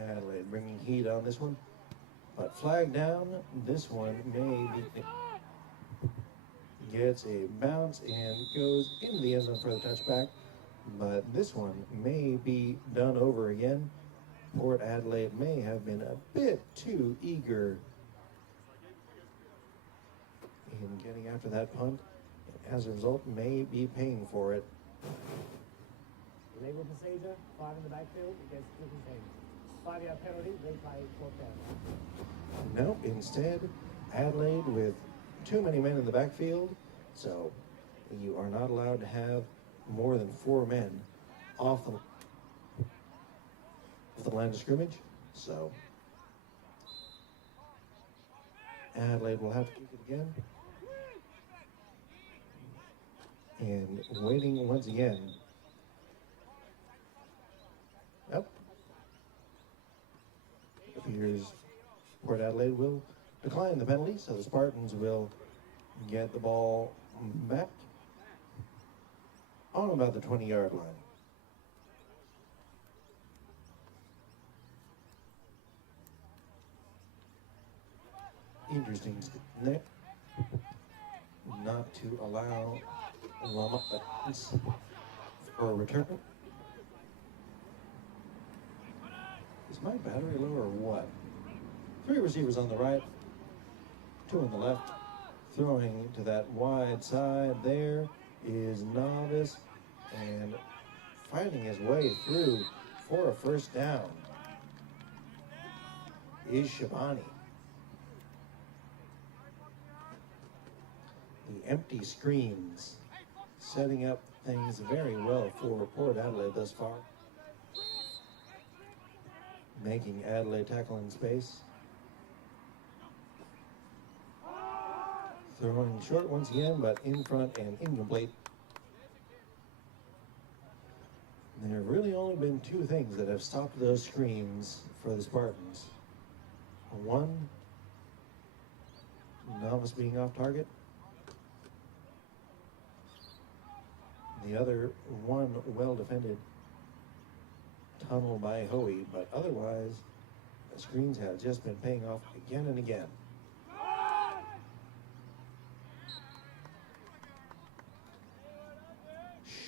Adelaide bringing heat on this one. But flag down, this one may be gets a bounce and goes into the end zone for the touchback. But this one may be done over again. Port Adelaide may have been a bit too eager in getting after that punt. As a result, may be paying for it. Legal procedure, 5 in the backfield against kicking team. 5-yard penalty, replay, 4th down. Nope, instead, Adelaide with too many men in the backfield, so you are not allowed to have more than 4 men off the line of scrimmage. So Adelaide will have to kick it again. And waiting once again. Yep. It appears Port Adelaide will decline the penalty, so the Spartans will get the ball back on about the 20-yard line. Interesting there. Not to allow Lama for a return. Is my battery low or what? 3 receivers on the right, 2 on the left. Throwing to that wide side there is Novice, and fighting his way through for a first down is Shabani. The empty screens setting up things very well for Port Adelaide thus far. Making Adelaide tackle in space. Throwing short once again, but in front and incomplete. There have really only been 2 things that have stopped those screens for the Spartans. One, Novice being off target. The other, one well-defended tunnel by Hoey, but otherwise, the screens have just been paying off again and again.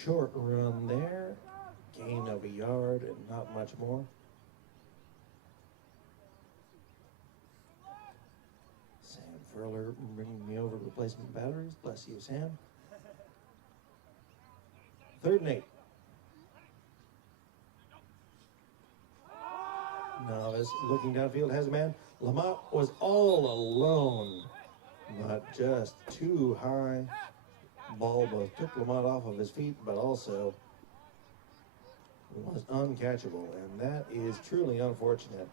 Short run there, gain of a yard and not much more. Sam Furler bringing me over replacement batteries. Bless you, Sam. 3rd and 8. Novice looking downfield, has a man. Lamont was all alone, but just too high. Ball both took Lamont off of his feet, but also was uncatchable, and that is truly unfortunate.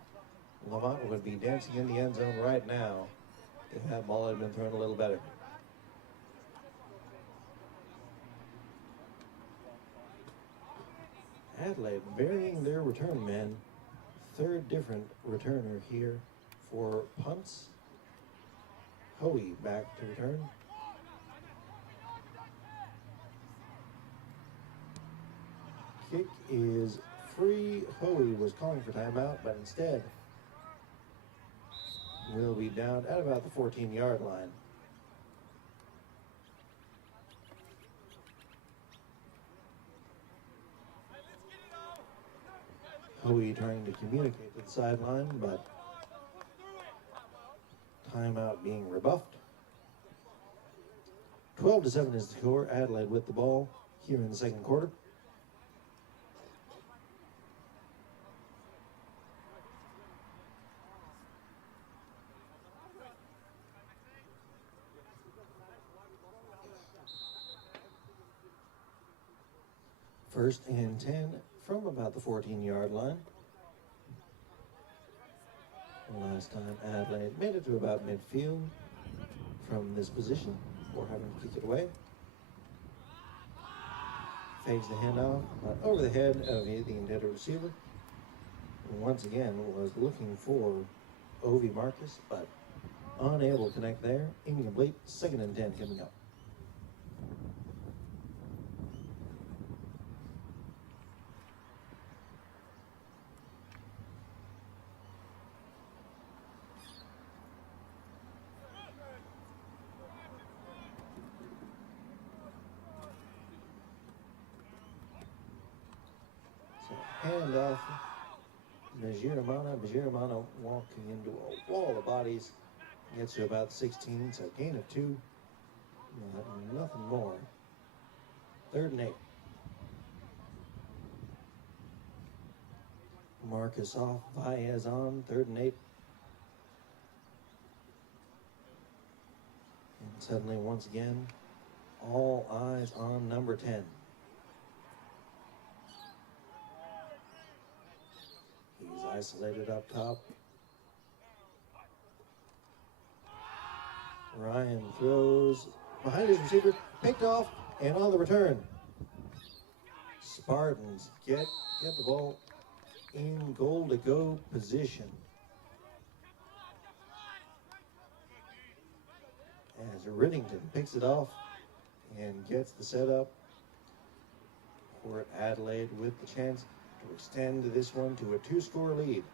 Lamont would be dancing in the end zone right now if that ball had been thrown a little better. Adelaide burying their return men. 3rd different returner here for punts. Hoey back to return. Kick is free. Hoey was calling for timeout, but instead will be down at about the 14-yard line. Hoey trying to communicate to the sideline, but timeout being rebuffed. 12-7 is the score. Adelaide with the ball here in the 2nd quarter. First and 10 from about the 14-yard line. Last time Adelaide made it to about midfield from this position before having to kick it away. Fakes the handoff, but over the head of the intended receiver. And once again was looking for Ovi Marcus, but unable to connect there. Incomplete. 2nd and 10 coming up. Hand off. Mijiramana walking into a wall of bodies. Gets to about 16, so gain of 2. Nothing more. 3rd and 8. Marcus off, Baez on, 3rd and 8. And suddenly, once again, all eyes on number 10. He's isolated up top. Ryan throws behind his receiver, picked off, and on the return. Spartans get the ball in goal-to-go position. As Riddington picks it off and gets the setup for Adelaide with the chance to extend this one to a 2-score lead.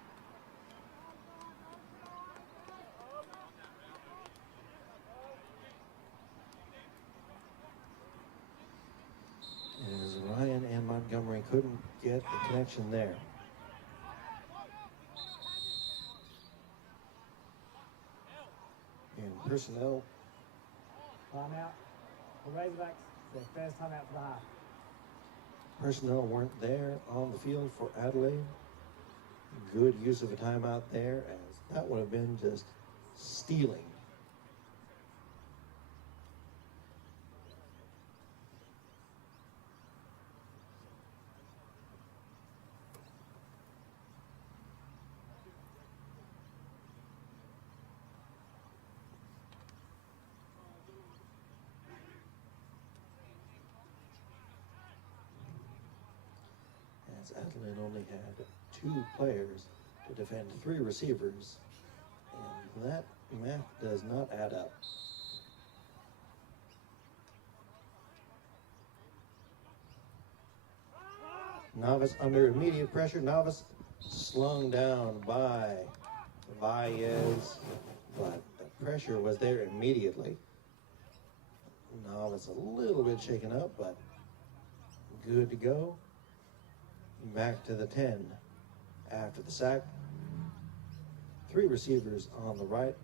As Ryan and Montgomery couldn't get the connection there. And personnel. Timeout. The Razorbacks, their first timeout for the half. Personnel weren't there on the field for Adelaide. Good use of a timeout there, as that would have been just stealing. Adelaide only had 2 players to defend 3 receivers, and that math does not add up. Novice under immediate pressure. Novice slung down by Baez, but the pressure was there immediately. Novice a little bit shaken up, but good to go. Back to the 10 after the sack. 3 receivers on the right,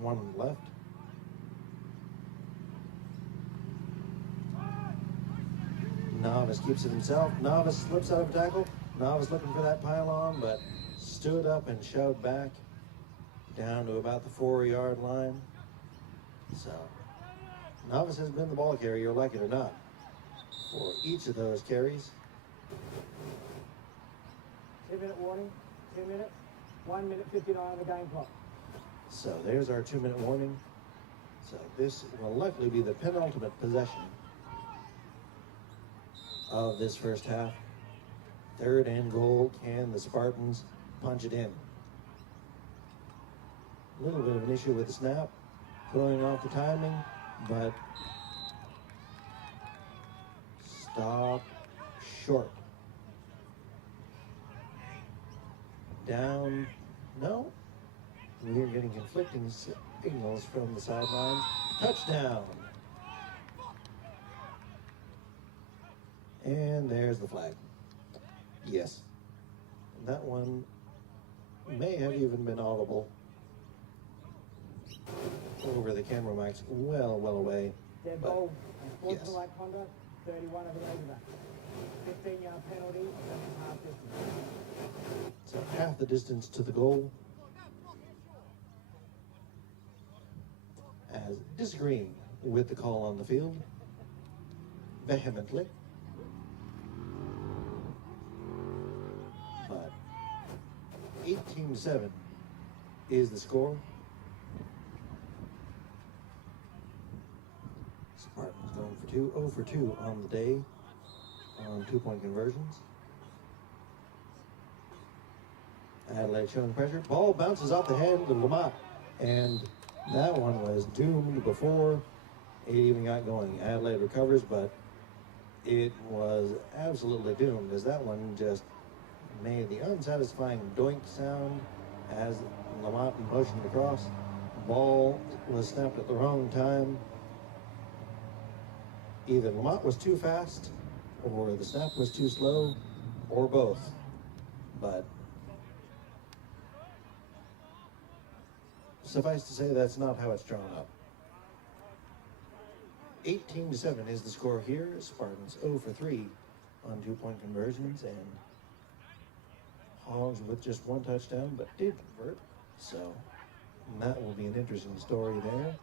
1 on the left. Novice keeps it himself. Novice slips out of a tackle. Novice looking for that pylon, but stood up and shoved back down to about the 4-yard line. So Novice has been the ball carrier, like it or not, for each of those carries. 2-minute warning, 2 minutes, 1 minute 59 on the game clock. So there's our 2-minute warning. So this will likely be the penultimate possession of this first half. 3rd and goal. Can the Spartans punch it in? A little bit of an issue with the snap, throwing off the timing, but stop short. Down, no. We're getting conflicting signals from the sidelines. Touchdown. And there's the flag. Yes. That one may have even been audible over the camera mics well away. Dead but ball, yes. sportsmanlike conduct, 31 of the Razorbacks. 15-yard penalty, and half distance. So half the distance to the goal. As disagreeing with the call on the field vehemently. But 18-7 is the score. Spartans going for 2, 0 for 2 on the day on 2-point conversions. Adelaide showing pressure. Ball bounces off the hand of Lamont, and that one was doomed before it even got going. Adelaide recovers, but it was absolutely doomed, as that one just made the unsatisfying doink sound as Lamont motioned across. Ball was snapped at the wrong time. Either Lamont was too fast or the snap was too slow, or both. But suffice to say, that's not how it's drawn up. 18-7 is the score here. Spartans 0 for 3 on 2-point conversions, and Hogs with just one touchdown, but did convert. So that will be an interesting story there.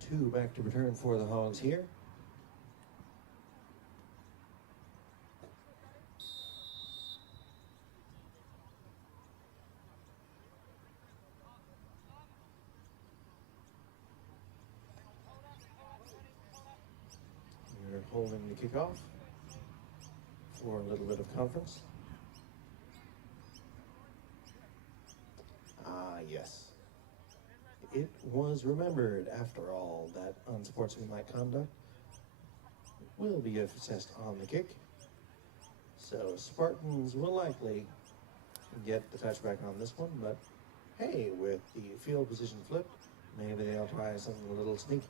Two back to return for the Hogs here. We're holding the kickoff for a little bit of conference. Yes. It was remembered, after all, that unsportsmanlike conduct will be assessed on the kick. So Spartans will likely get the touchback on this one, but hey, with the field position flipped, maybe they'll try something a little sneaky.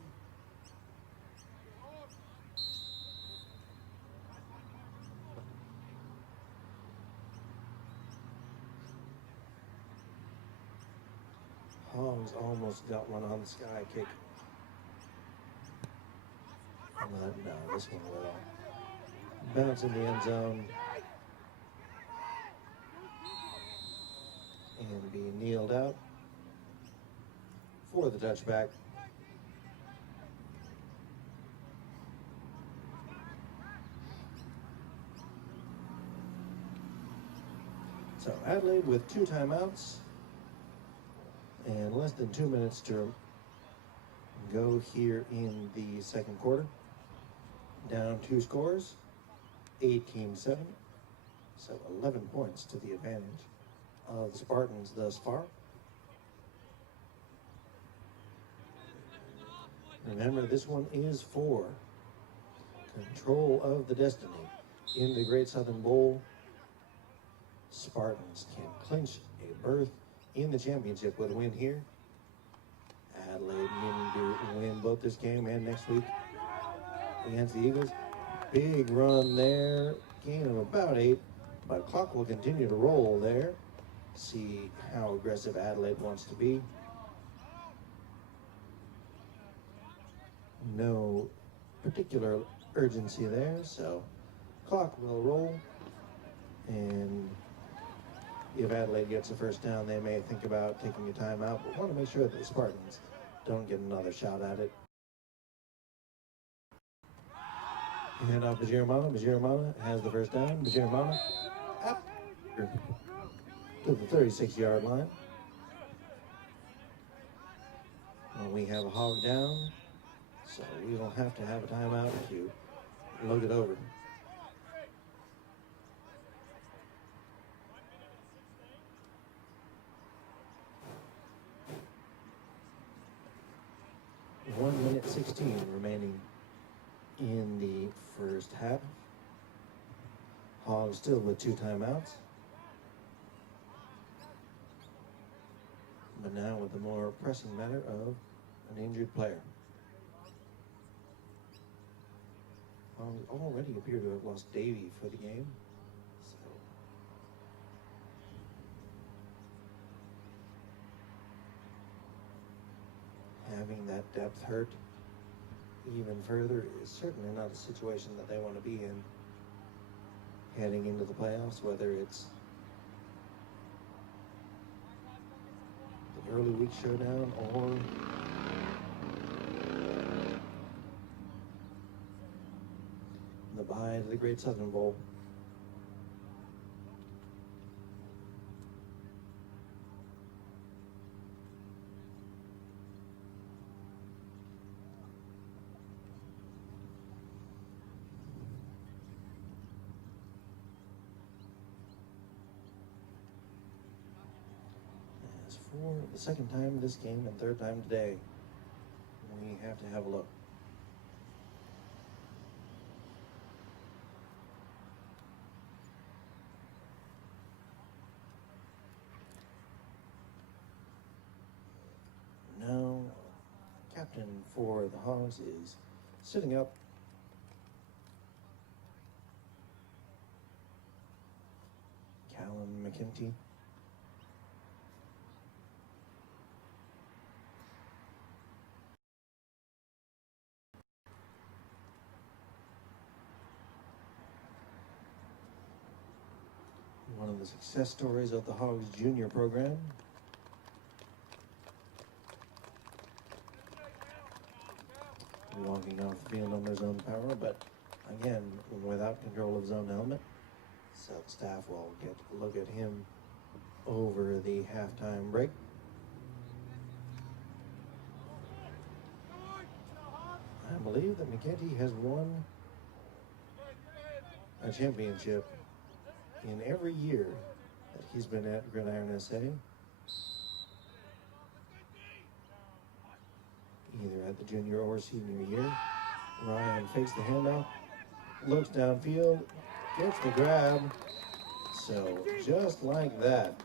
Hogs almost got one on the sky kick. But no, this one will bounce in the end zone and be kneeled out for the touchback. So Adelaide with 2 timeouts and less than 2 minutes to go here in the second quarter. Down 2 scores, 18-7. So 11 points to the advantage of the Spartans thus far. Remember, this one is for control of the destiny in the Great Southern Bowl. Spartans can clinch a berth in the championship with a win here. Adelaide needing to win both this game and next week against the Eagles. Big run there, gain of about 8, but clock will continue to roll there. See how aggressive Adelaide wants to be. No particular urgency there, so clock will roll, and if Adelaide gets a first down, they may think about taking a timeout, but want to make sure that the Spartans don't get another shot at it. Hand off to Giramana. Giramana has the first down. Giramana up to the 36-yard line. And we have a hog down, so we will have to have a timeout to load it over. One minute 16 remaining in the first half. Hogs still with 2 timeouts. But now with the more pressing matter of an injured player. Hogs already appear to have lost Davey for the game. Having that depth hurt even further is certainly not a situation that they want to be in heading into the playoffs, whether it's the early week showdown or the bye to the Great Southern Bowl. For the second time this game and third time today, we have to have a look. captain for the Hogs is sitting up. Callan McKenty. One of the success stories of the Hogs junior program. Walking off the field on his own power, but again, without control of his own helmet. So staff will get a look at him over the halftime break. I believe that McKenty has won a championship in every year that he's been at Gridiron SA. Either at the junior or senior year. Ryan fakes the handoff, looks downfield, gets the grab. So just like that,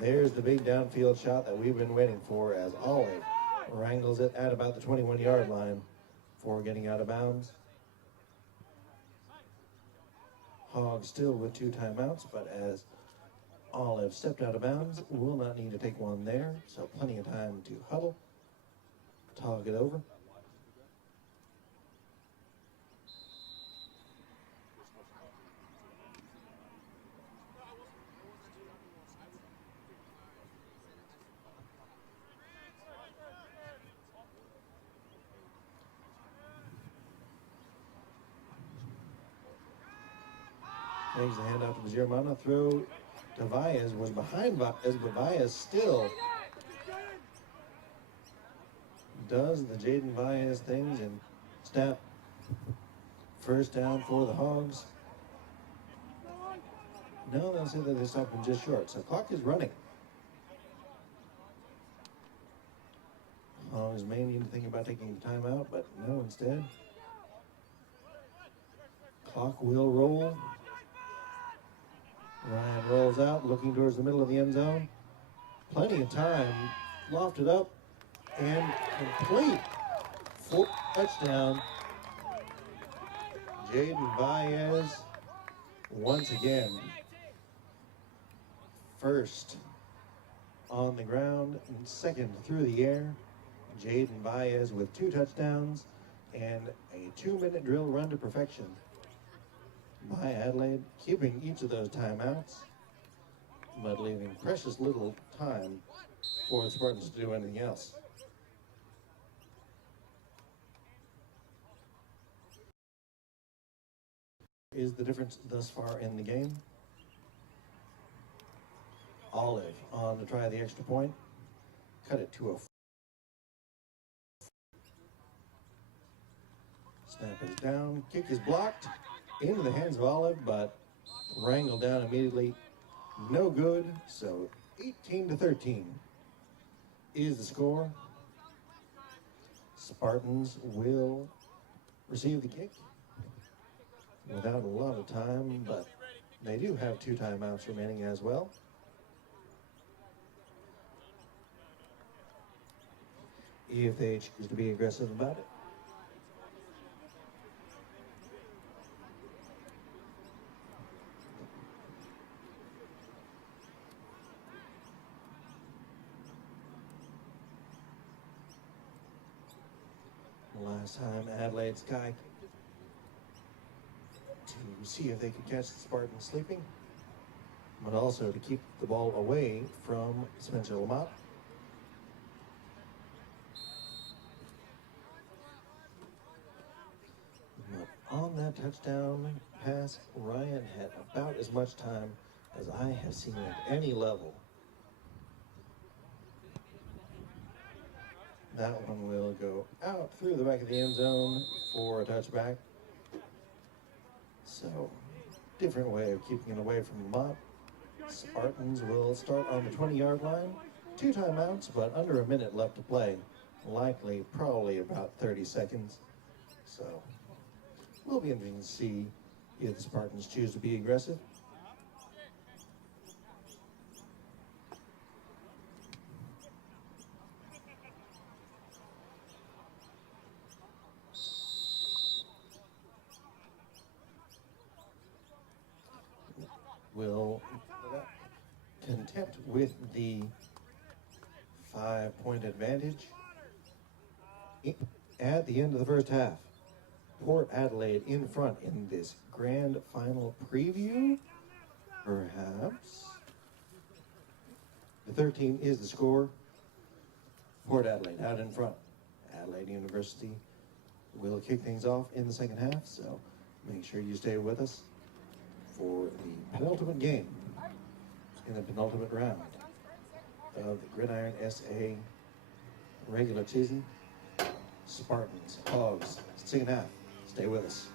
there's the big downfield shot that we've been waiting for as Olive wrangles it at about the 21-yard line for getting out of bounds. Hogs still with 2 timeouts, but as Olive stepped out of bounds, will not need to take one there, so plenty of time to huddle, talk it over. Takes the handoff to Germano. Throw to Valles was behind as Valles still does the Jaden Valles things and snap. First down for the Hogs. No, they'll say that they stopped him just short. So clock is running. Hogs may need to think about taking the timeout, but no, instead. Clock will roll. Ryan rolls out, looking towards the middle of the end zone. Plenty of time, lofted up, and complete. For touchdown. Jaden Valles, once again, first on the ground and second through the air. Jaden Valles with 2 touchdowns and a 2-minute drill run to perfection by Adelaide, keeping each of those timeouts, but leaving precious little time for the Spartans to do anything else. Is the difference thus far in the game? Olive on to try the extra point. Cut it to a snap is down, kick is blocked. Into the hands of Olive, but wrangled down immediately. No good, so 18-13 is the score. Spartans will receive the kick without a lot of time, but they do have 2 timeouts remaining as well. If they choose to be aggressive about it. Last time Adelaide Sky to see if they could catch the Spartans sleeping, but also to keep the ball away from Spencer Lamont. But on that touchdown pass, Ryan had about as much time as I have seen at any level. That one will go out through the back of the end zone for a touchback. So, different way of keeping it away from Lamont. Spartans will start on the 20-yard line. 2 timeouts, but under a minute left to play. Likely, probably about 30 seconds. So, will be interesting to see if the Spartans choose to be aggressive. will content with the 5-point advantage at the end of the first half. Port Adelaide in front in this grand final preview, perhaps. The 13 is the score. Port Adelaide out in front. Adelaide University will kick things off in the second half, so make sure you stay with us for the penultimate game in the penultimate round of the Gridiron SA regular season. Spartans, Hogs, second half. Stay with us.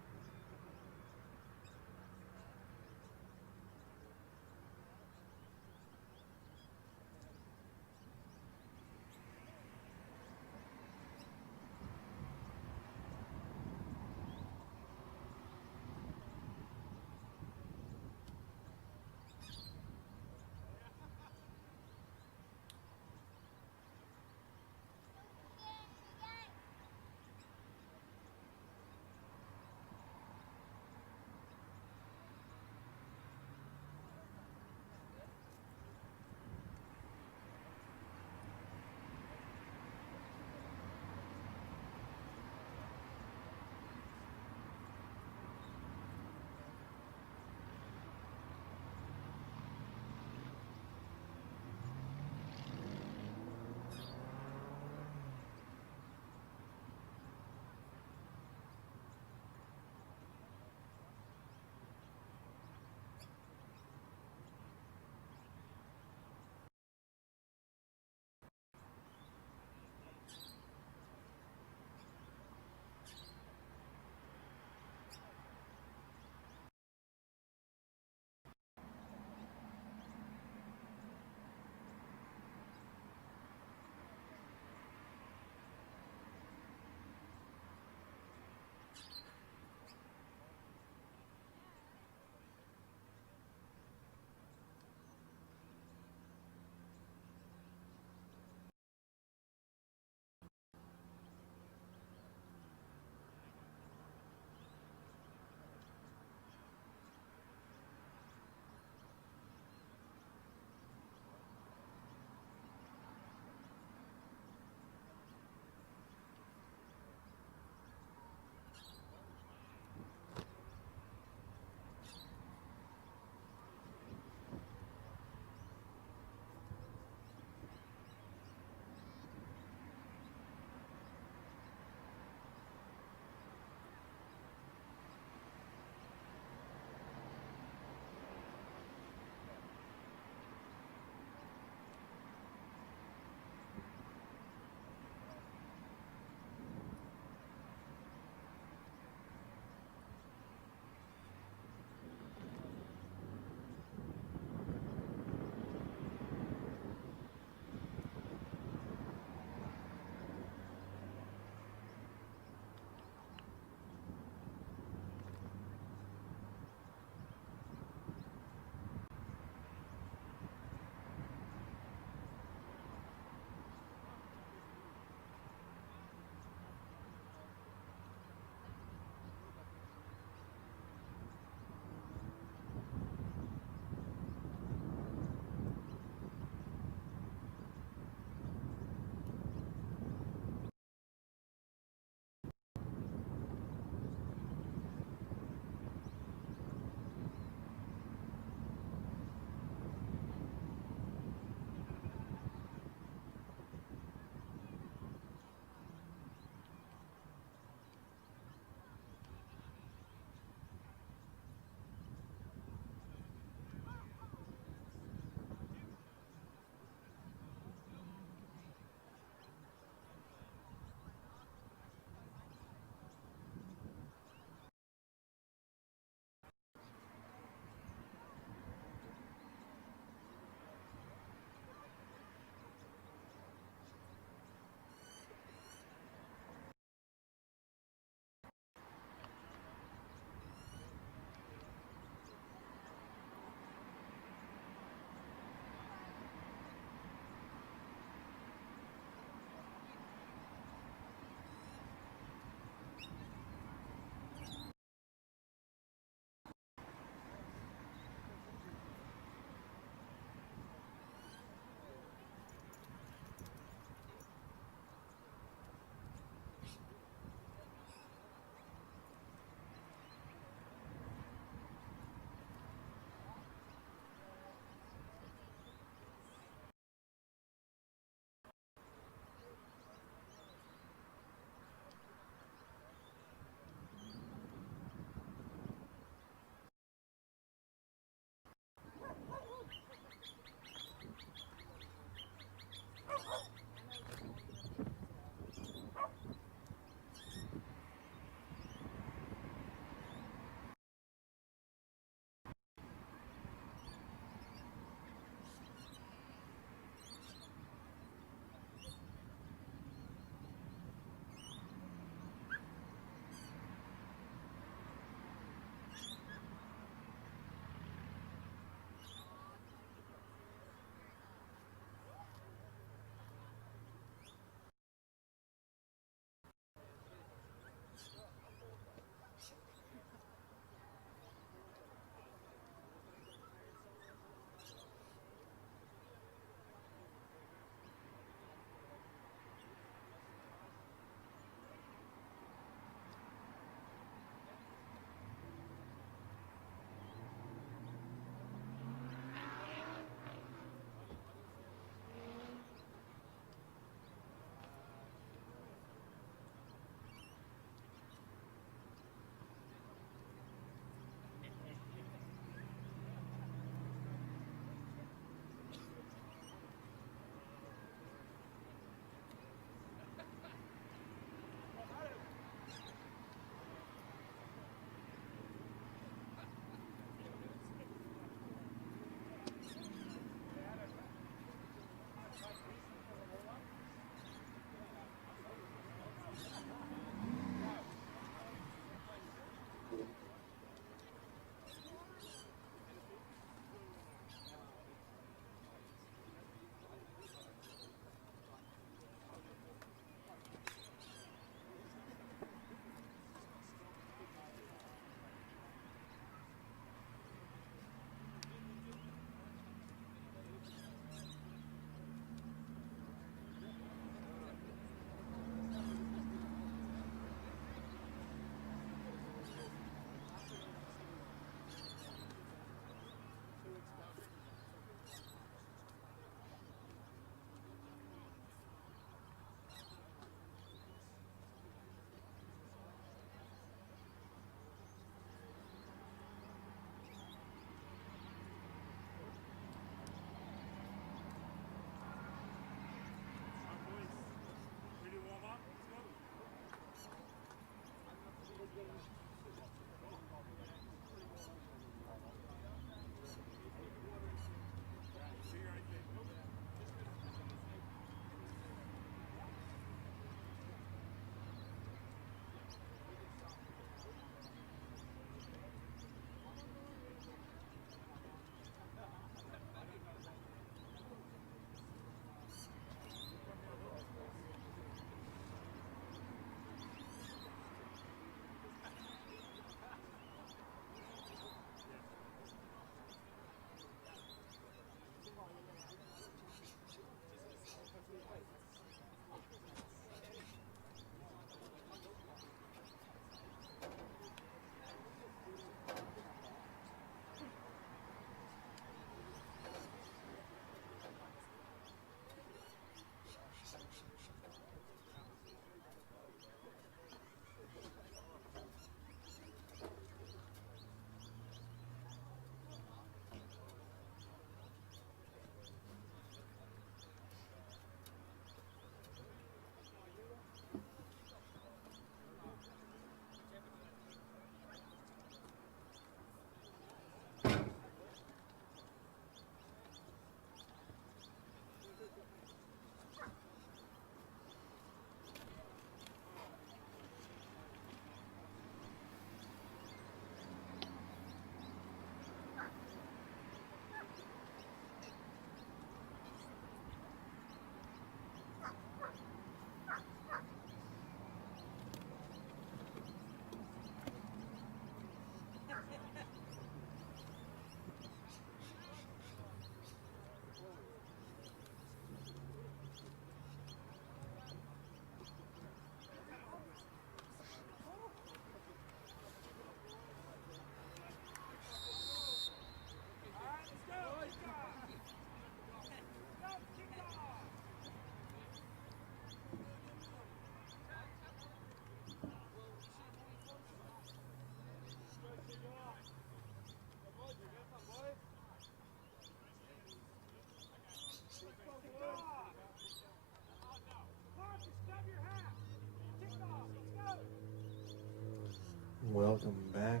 Welcome back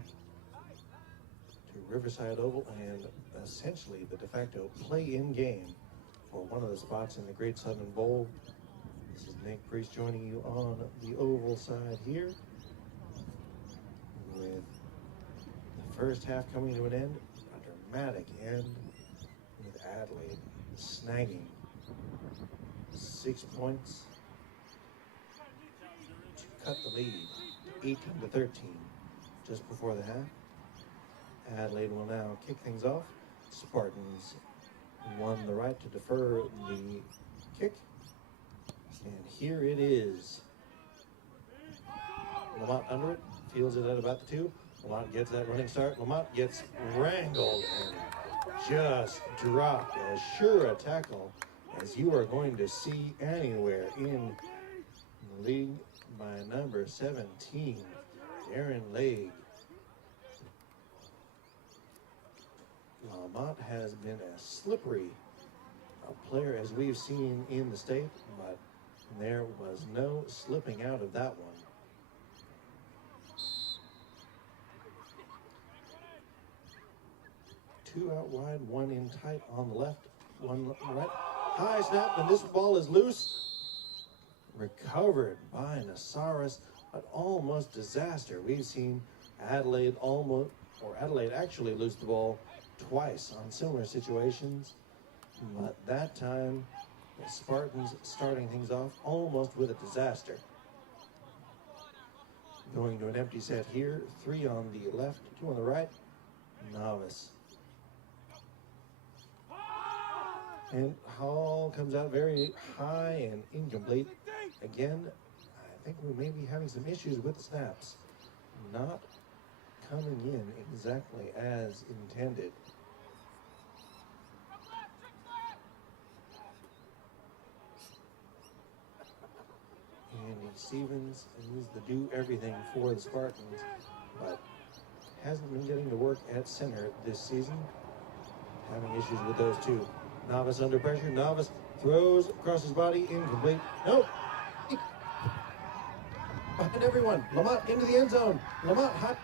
to Riverside Oval and essentially the de facto play-in game for one of the spots in the Great Southern Bowl. This is Nick Priest joining you on the oval side here with the first half coming to an end, a dramatic end with Adelaide snagging 6 points to cut the lead 18-13 just before the half. Adelaide will now kick things off. Spartans won the right to defer the kick. And here it is. Lamont under it, fields it at about the 2. Lamont gets that running start. Lamont gets wrangled and just dropped as sure a tackle as you are going to see anywhere in the league by number 17, Aaron Legg. Lamont has been as slippery a player as we've seen in the state, but there was no slipping out of that one. Two out wide, one in tight on the left, one right. High snap, and this ball is loose. Recovered by Nasaris, but almost disaster. We've seen Adelaide Adelaide actually lose the ball twice on similar situations, but that time the Spartans starting things off almost with a disaster. Going to an empty set here, 3 on the left, 2 on the right. Novice. And Hall comes out very high and incomplete. Again, I think we may be having some issues with the snaps. Not coming in exactly as intended. Andy Stevens is the do everything for the Spartans, but hasn't been getting to work at center this season. Having issues with those two. Novice under pressure. Novice throws across his body. Incomplete. Nope. Behind everyone. Lamont into the end zone. Lamont hot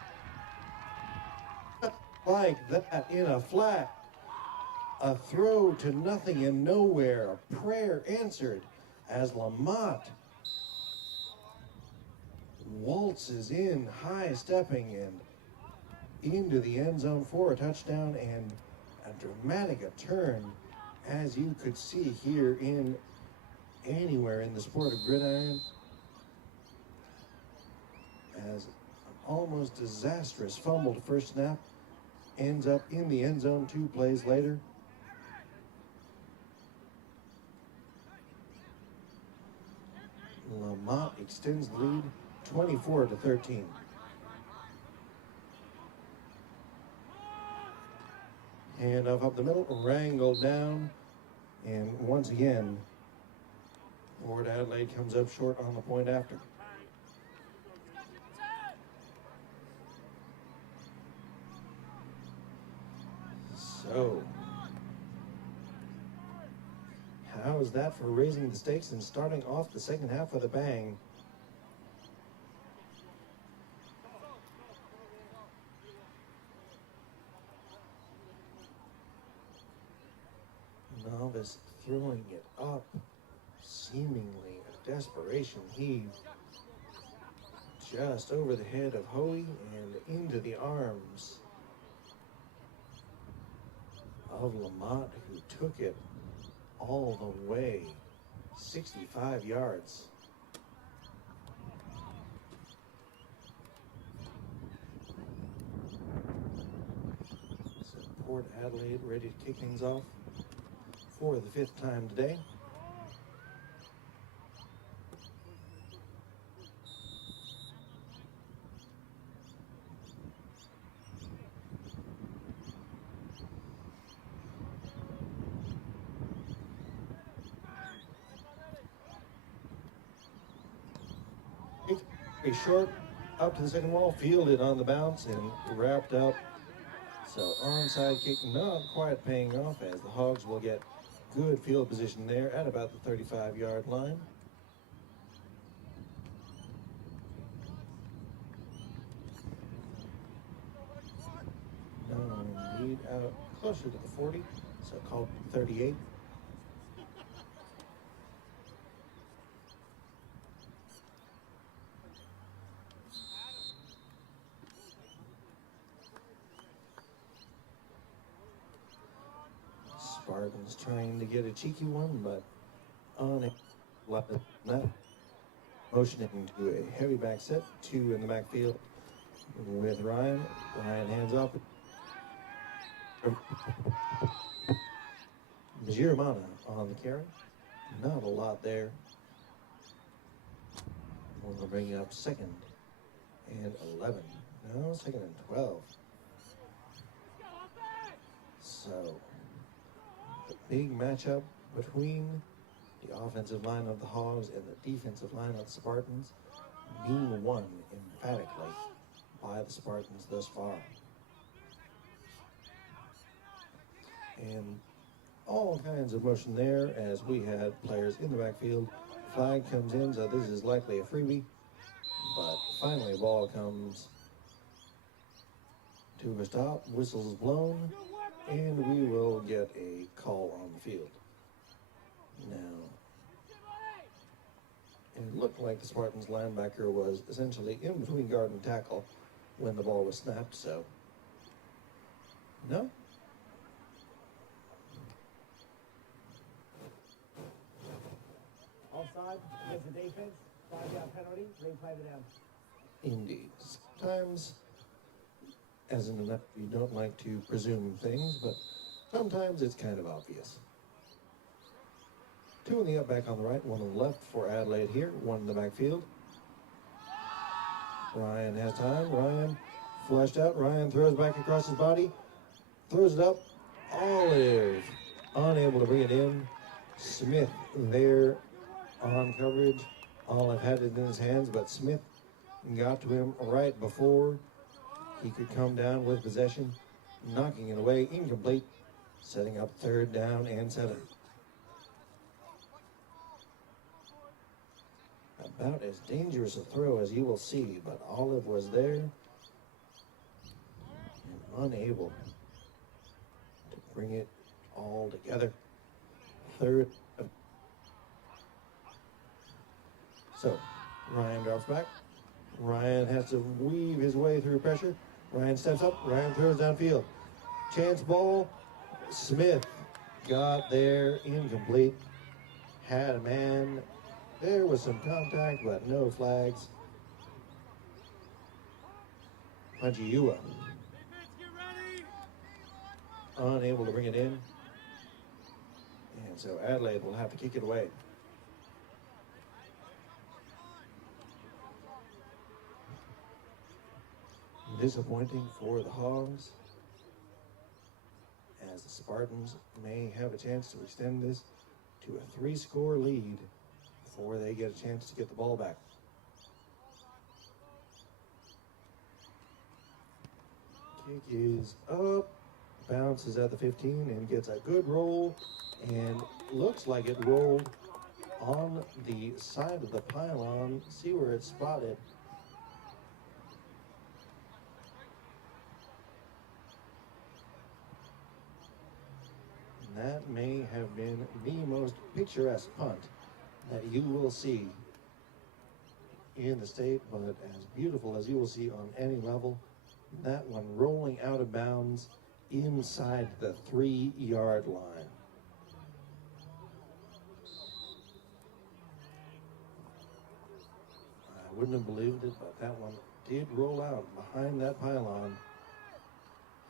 like that in a flat. A throw to nothing and nowhere. A prayer answered as Lamont waltzes in, high stepping and into the end zone for a touchdown and a dramatic turn, as you could see here in anywhere in the sport of gridiron, as an almost disastrous fumbled first snap ends up in the end zone 2 plays later. Lamont extends the lead 24-13. Handoff up the middle, wrangled down, and once again, Fort Adelaide comes up short on the point after. So, how is that for raising the stakes and starting off the second half with a bang? Novice throwing it up, seemingly a desperation heave, just over the head of Hoey and into the arms of Lamont, who took it all the way, 65 yards. So Port Adelaide ready to kick things off for the 5th time today. A short up to the second wall, fielded on the bounce and wrapped up. So onside kick not quite paying off, as the Hogs will get good field position there at about the 35-yard line. lead out closer to the 40, so called 38. Spartans trying to get a cheeky one, but on that, motioning to a heavy back set, 2 in the backfield with Ryan. Ryan hands off. Giramana on the carry. Not a lot there. We'll bring up 2nd and 11. No, 2nd and 12. So, the big matchup between the offensive line of the Hogs and the defensive line of the Spartans being won emphatically by the Spartans thus far. And all kinds of motion there as we had players in the backfield. Flag comes in, so this is likely a freebie. But finally, a ball comes to a stop. Whistle is blown, and we will get a call on the field. Now, it looked like the Spartans linebacker was essentially in between guard and tackle when the ball was snapped, so no. Offside against the defense, 5-yard penalty, replay the down. Indeed. Sometimes, as an enough, you don't like to presume things, but sometimes it's kind of obvious. 2 in the up back on the right, 1 on the left for Adelaide here, 1 in the backfield. Ryan has time. Ryan flushed out. Ryan throws back across his body, throws it up. Olive unable to bring it in. Smith there on coverage. Olive had it in his hands, but Smith got to him right before he could come down with possession, knocking it away, incomplete, setting up 3rd down and 7. About as dangerous a throw as you will see, but Olive was there and unable to bring it all together. 3rd. So, Ryan drops back. Ryan has to weave his way through pressure. Ryan steps up. Ryan throws downfield. Chance ball. Smith got there, incomplete. Had a man. There was some contact, but no flags. Panjiua unable to bring it in. And so Adelaide will have to kick it away. Disappointing for the Hogs, as the Spartans may have a chance to extend this to a 3-score lead before they get a chance to get the ball back. Kick is up, bounces at the 15 and gets a good roll, and looks like it rolled on the side of the pylon. See where it's spotted. That may have been the most picturesque punt that you will see in the state, but as beautiful as you will see on any level. That one rolling out of bounds inside the 3-yard line. I wouldn't have believed it, but that one did roll out behind that pylon.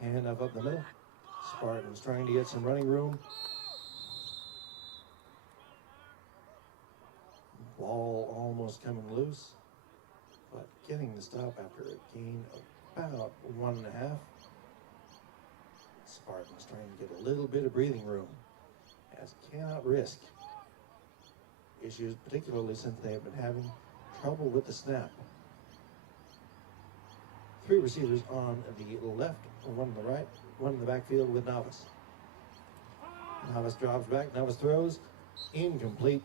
Hand up the middle. Spartans trying to get some running room. Ball almost coming loose, but getting the stop after a gain of about 1.5. Spartans trying to get a little bit of breathing room, as cannot risk issues, particularly since they have been having trouble with the snap. 3 receivers on the left, 1 on the right, 1 in the backfield with Navas. Navas drops back, Navas throws, incomplete.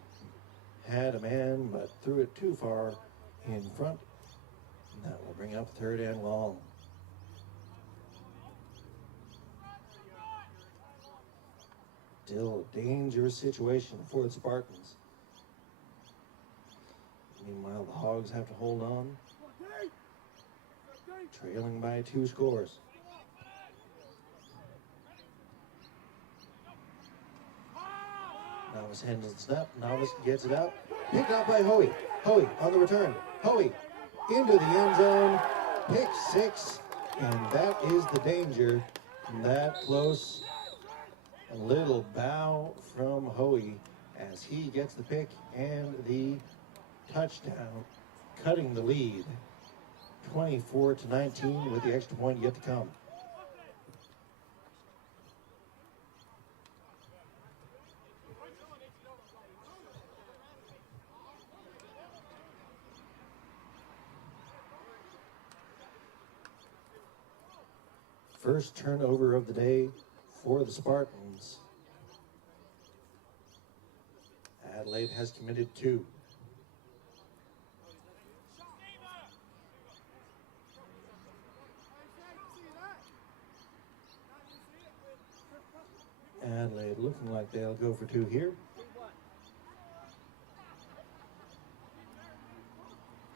Had a man, but threw it too far in front. And that will bring up 3rd and long. Still a dangerous situation for the Spartans. Meanwhile, the Hogs have to hold on, trailing by 2 scores. Novice handles the snap. Novice gets it out. Picked out by Hoey. Hoey on the return. Hoey into the end zone. Pick 6. And that is the danger. That close. A little bow from Hoey as he gets the pick and the touchdown, cutting the lead 24-19 with the extra point yet to come. First turnover of the day for the Spartans. Adelaide has committed 2. Adelaide looking like they'll go for 2 here.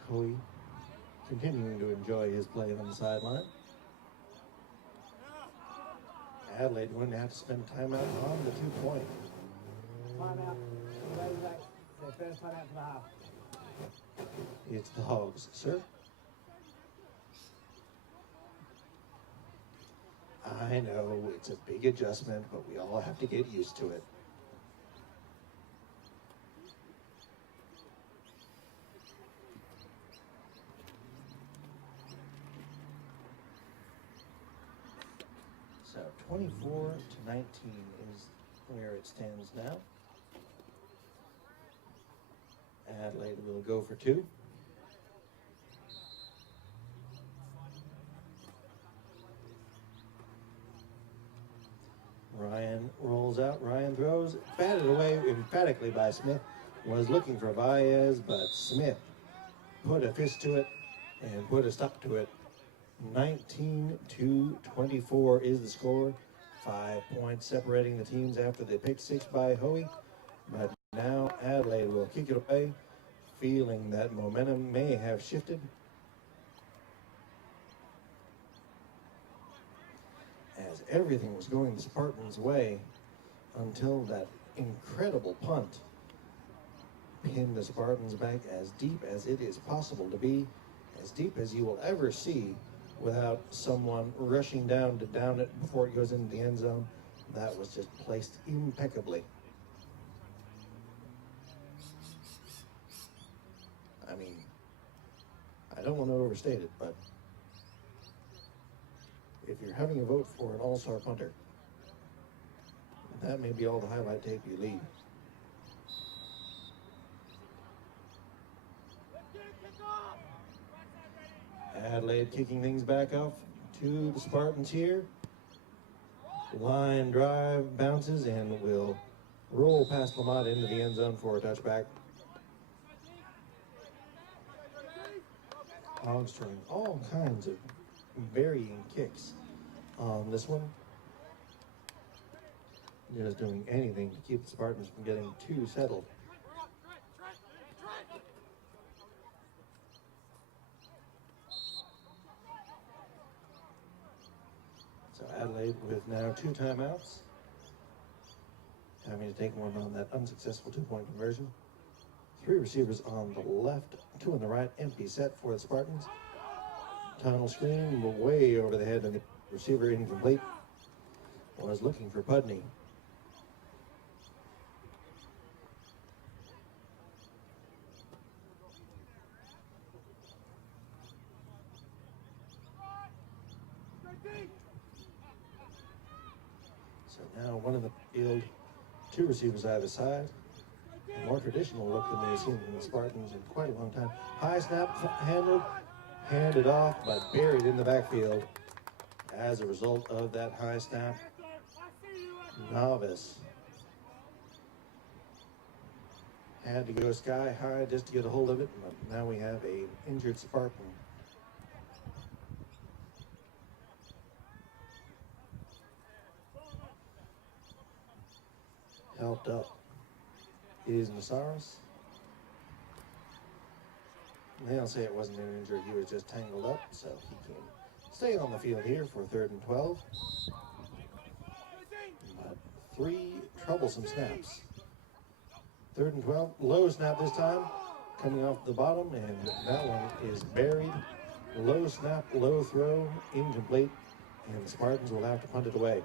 Hoey continuing to enjoy his play on the sideline. Adelaide going to have to spend timeout on the 2-point. Timeout. Their first timeout for the half. It's the Hogs, sir. I know it's a big adjustment, but we all have to get used to it. So 24-19 is where it stands now. Adelaide will go for 2. Ryan rolls out. Ryan throws. Batted away emphatically by Smith. Was looking for Baez, but Smith put a fist to it and put a stop to it. 19-24 is the score. 5 points separating the teams after the pick 6 by Hoey. But now Adelaide will kick it away, feeling that momentum may have shifted. As everything was going the Spartans' way until that incredible punt pinned the Spartans back as deep as it is possible to be, as deep as you will ever see without someone rushing down to down it before it goes into the end zone. That was just placed impeccably. I mean, I don't want to overstate it, but if you're having a vote for an all-star punter, that may be all the highlight tape you leave. Adelaide kicking things back off to the Spartans here. Line drive bounces and will roll past Lamont into the end zone for a touchback. Hogs throwing all kinds of varying kicks on this one. Just doing anything to keep the Spartans from getting too settled. So Adelaide with now 2 timeouts, having to take one on that unsuccessful 2-point conversion. 3 receivers on the left, 2 on the right, empty set for the Spartans. Tunnel screen way over the head of the receiver, incomplete. Was looking for Pudney. So now one in the field, 2 receivers either side. A more traditional look than we've seen from the Spartans in quite a long time. High snap handled, handed off, but buried in the backfield. As a result of that high snap, Novice had to go sky high just to get a hold of it, but now we have an injured Spartan. helped up is Nasaris. They'll say it wasn't an injury, he was just tangled up, so he can stay on the field here for 3rd and 12. But 3 troublesome snaps. 3rd and 12, low snap this time, coming off the bottom, and that one is buried. Low snap, low throw, incomplete, and the Spartans will have to punt it away.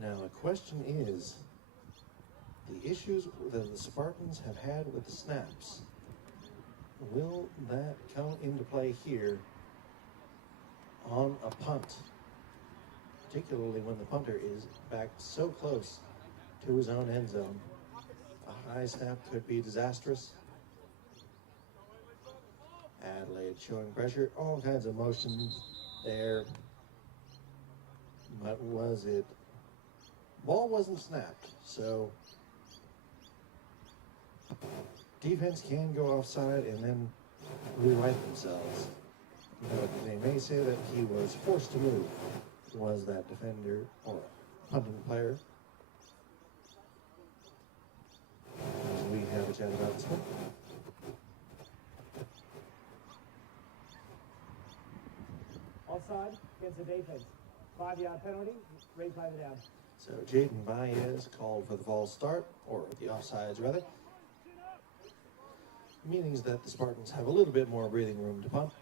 Now, the question is, the issues that the Spartans have had with the snaps, will that come into play here on a punt? Particularly when the punter is backed so close to his own end zone. A high snap could be disastrous. Adelaide showing pressure, all kinds of motions there. But was it? Ball wasn't snapped, so defense can go offside and then rewrite themselves. But they may say that he was forced to move. Was that defender or punting player? As we have a chat about this one. Offside against the defense. 5-yard penalty, replay the down. So Jaden Baez called for the false start, or the offsides rather. Meaning that the Spartans have a little bit more breathing room to punt.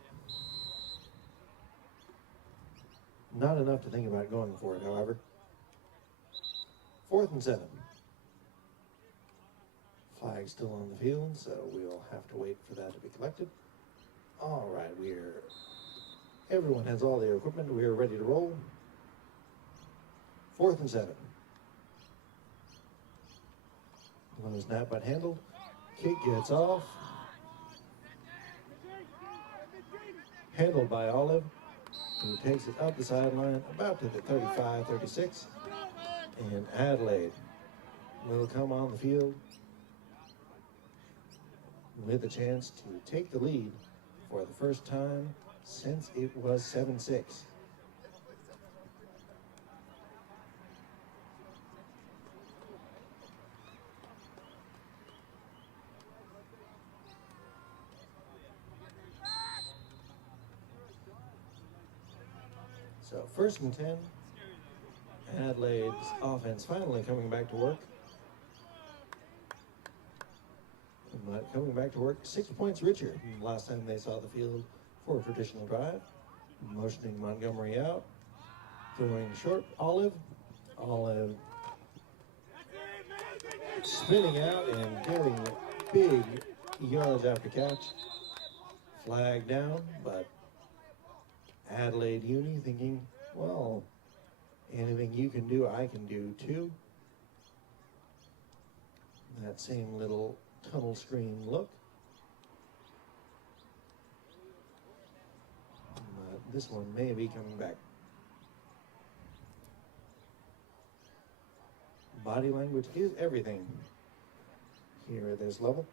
Not enough to think about going for it, however. 4th and 7. Flag still on the field, so we'll have to wait for that to be collected. All right, everyone has all their equipment. We are ready to roll. 4th and 7. Low snap but handled. Kick gets off. Handled by Olive, who takes it up the sideline about to the 35, 36. And Adelaide will come on the field with a chance to take the lead for the first time since it was 7-6. So 1st and 10, Adelaide's offense finally coming back to work. But coming back to work 6 points richer than last time they saw the field for a traditional drive. Motioning Montgomery out, throwing short, Olive spinning out and getting big yards after catch. Flag down, but Adelaide Uni thinking, well, anything you can do, I can do too. That same little tunnel screen look. But this one may be coming back. Body language is everything here at this level.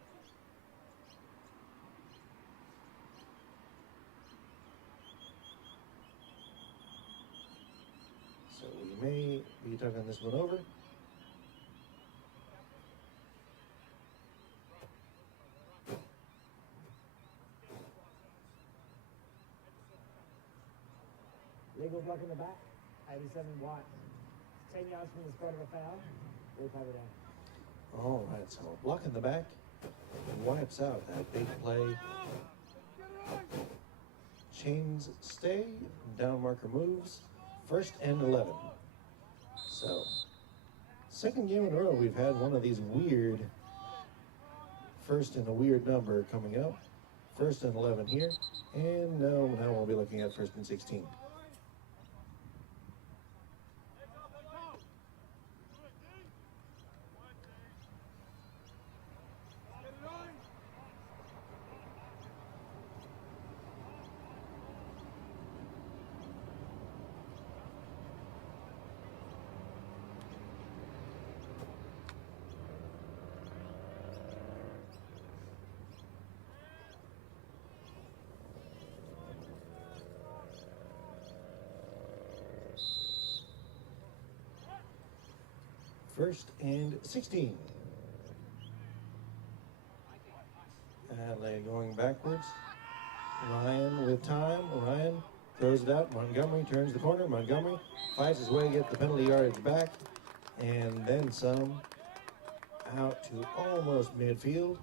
So we may be tucking this one over. Legal block in the back, 87 White. 10 yards from the spot of a foul, replay the down. All right, so block in the back, wipes out that big play. Chains stay, down marker moves, 1st and 11. So, second game in a row we've had one of these weird first and a weird number coming up. 1st and 11 here, and now we'll be looking at 1st and 16. First and 16. Adelaide going backwards. Ryan with time. Ryan throws it out. Montgomery turns the corner. Montgomery fights his way to get the penalty yardage back. And then some, out to almost midfield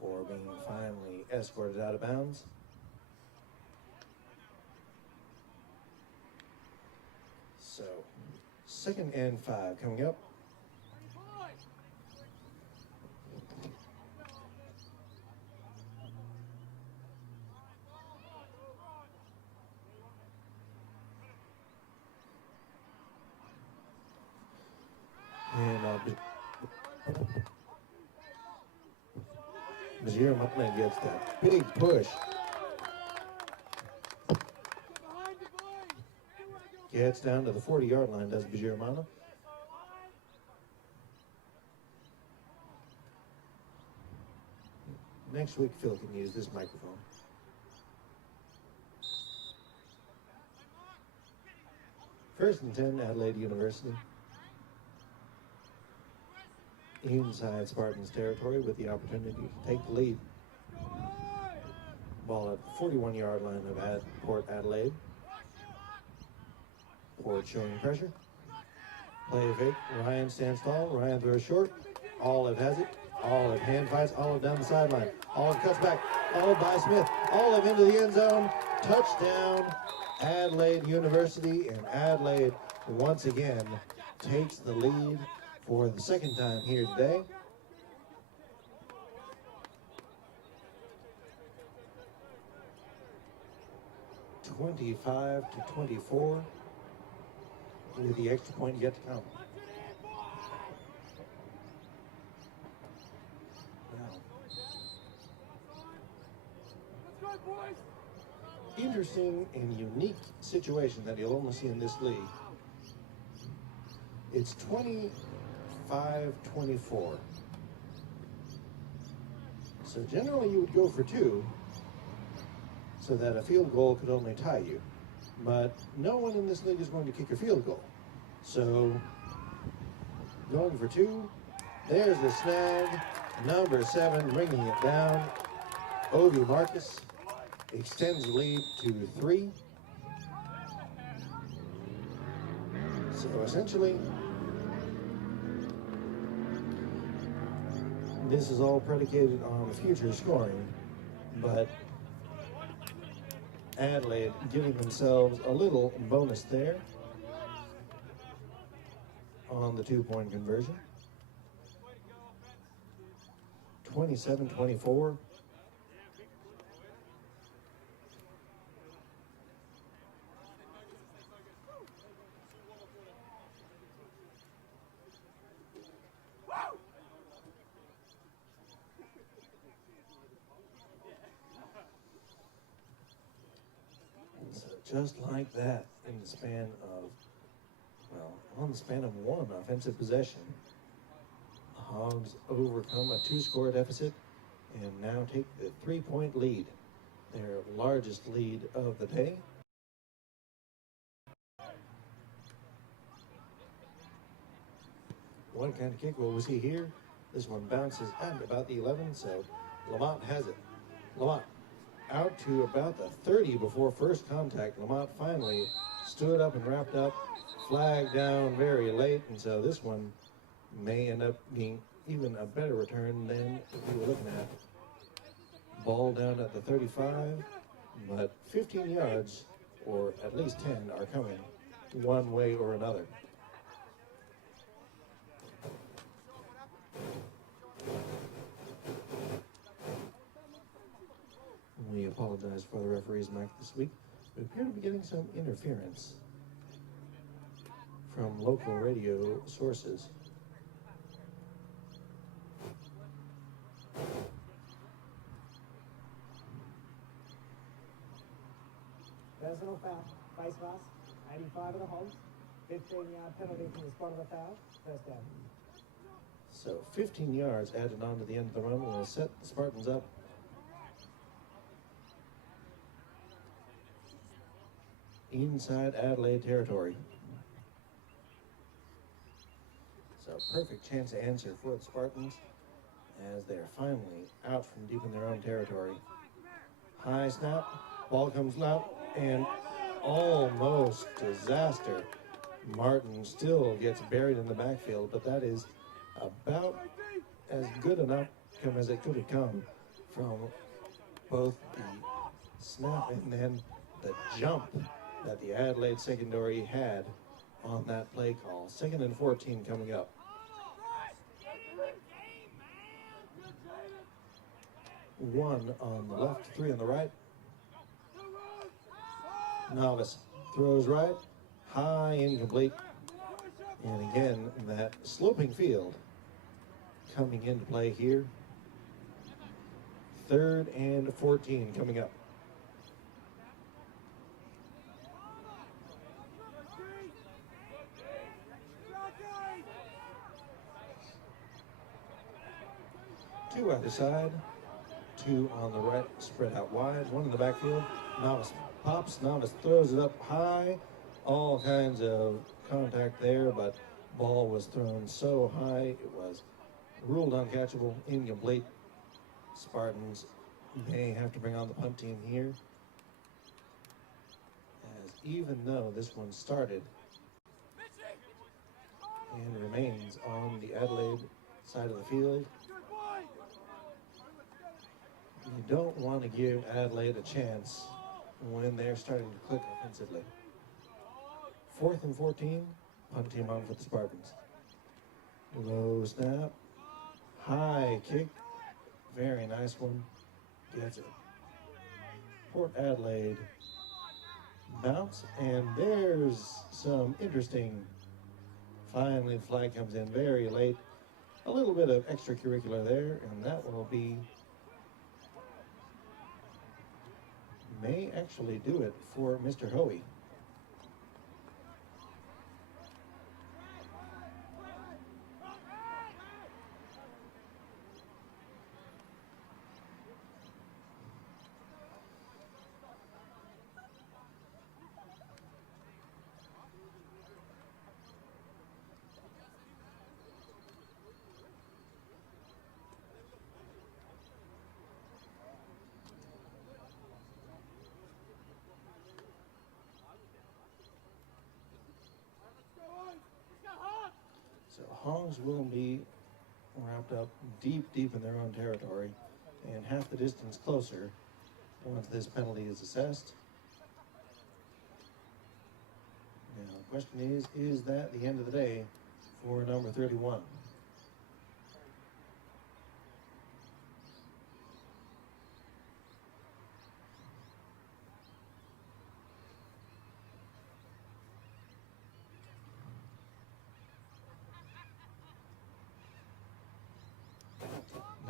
for being finally escorted out of bounds. So, 2nd and 5 coming up. And Bajir Mutland gets that big push. Gets down to the 40-yard line, does Bajir Mana. Next week, Phil can use this microphone. First and 10, Adelaide University. Inside Spartans territory with the opportunity to take the lead. Ball at the 41-yard line of Port Adelaide. Port showing pressure. Play fake. Ryan stands tall. Ryan throws short. Olive has it. Olive hand fights. Olive down the sideline. Olive cuts back. Olive by Smith. Olive into the end zone. Touchdown, Adelaide University. And Adelaide once again takes the lead for the second time here today. (25-24) with the extra point yet to come. Now, interesting and unique situation that you'll only see in this league. It's 25-24. So generally you would go for 2 so that a field goal could only tie you. But no one in this league is going to kick a field goal. So going for 2, there's the snag. Number 7 bringing it down. Ovi Marcus extends the lead to 3. So essentially, this is all predicated on future scoring, but Adelaide giving themselves a little bonus there on the 2-point conversion. 27-24. Just like that, in the span of, well, on the span of 1 offensive possession, the Hogs overcome a 2-score deficit and now take the 3-point lead, their largest lead of the day. What kind of kick will we see here? This one bounces at about the 11, so Lamont has it. Lamont out to about the 30 before first contact. Lamont finally stood up and wrapped up. Flag down very late, and so this one may end up being even a better return than we were looking at. Ball down at the 35, but 15 yards, or at least 10, are coming one way or another. We apologize for the referee's mic this week. We appear to be getting some interference from local radio sources. Personal foul, face mask, 85 of the Hogs, 15-yard penalty from the spot of the foul, first down. So 15 yards added on to the end of the run will set the Spartans up. Inside Adelaide territory. So perfect chance to answer for the Spartans as they're finally out from deep in their own territory. High snap, ball comes out, and almost disaster. Martin still gets buried in the backfield, but that is about as good an outcome as it could have come from both the snap and then the jump that the Adelaide secondary had on that play call. 2nd and 14 coming up. One on the left, 3 on the right. Novice throws right, high, incomplete. And again, that sloping field coming into play here. 3rd and 14 coming up. Two either side, 2 on the right, spread out wide, 1 in the backfield. Novice pops, Novice throws it up high. All kinds of contact there, but ball was thrown so high it was ruled uncatchable, incomplete. Spartans may have to bring on the punt team here, as even though this one started and remains on the Adelaide side of the field, you don't want to give Adelaide a chance when they're starting to click offensively. 4th and 14, punt team on for the Spartans. Low snap, high kick, very nice one, gets it. Port Adelaide bounce, and there's some interesting, finally the flag comes in very late. A little bit of extracurricular there, and that will be, may actually do it for Mr. Hoey. So Hogs will be wrapped up deep in their own territory and half the distance closer once this penalty is assessed. Now the question is that the end of the day for number 31?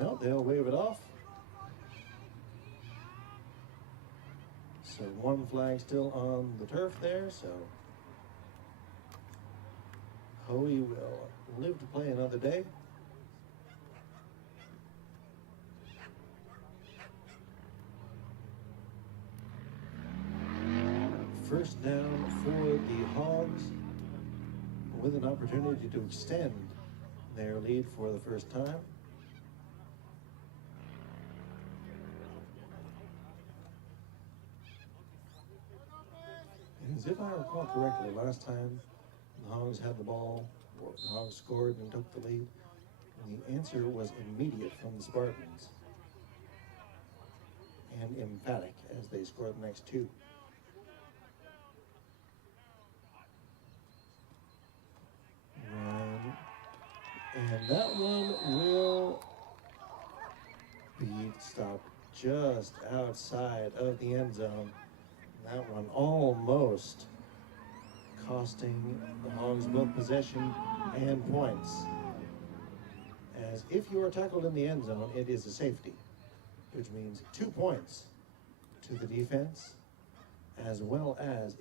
No, they'll wave it off. So 1 flag still on the turf there, so Hoey will live to play another day. First down for the Hogs, with an opportunity to extend their lead for the first time. As if I recall correctly, last time the Hogs had the ball, or the Hogs scored and took the lead, the answer was immediate from the Spartans, and emphatic as they scored the next 2. And that one will be stopped just outside of the end zone. That one almost costing the Hogs both possession and points. As if you are tackled in the end zone, it is a safety, which means 2 points to the defense, as well as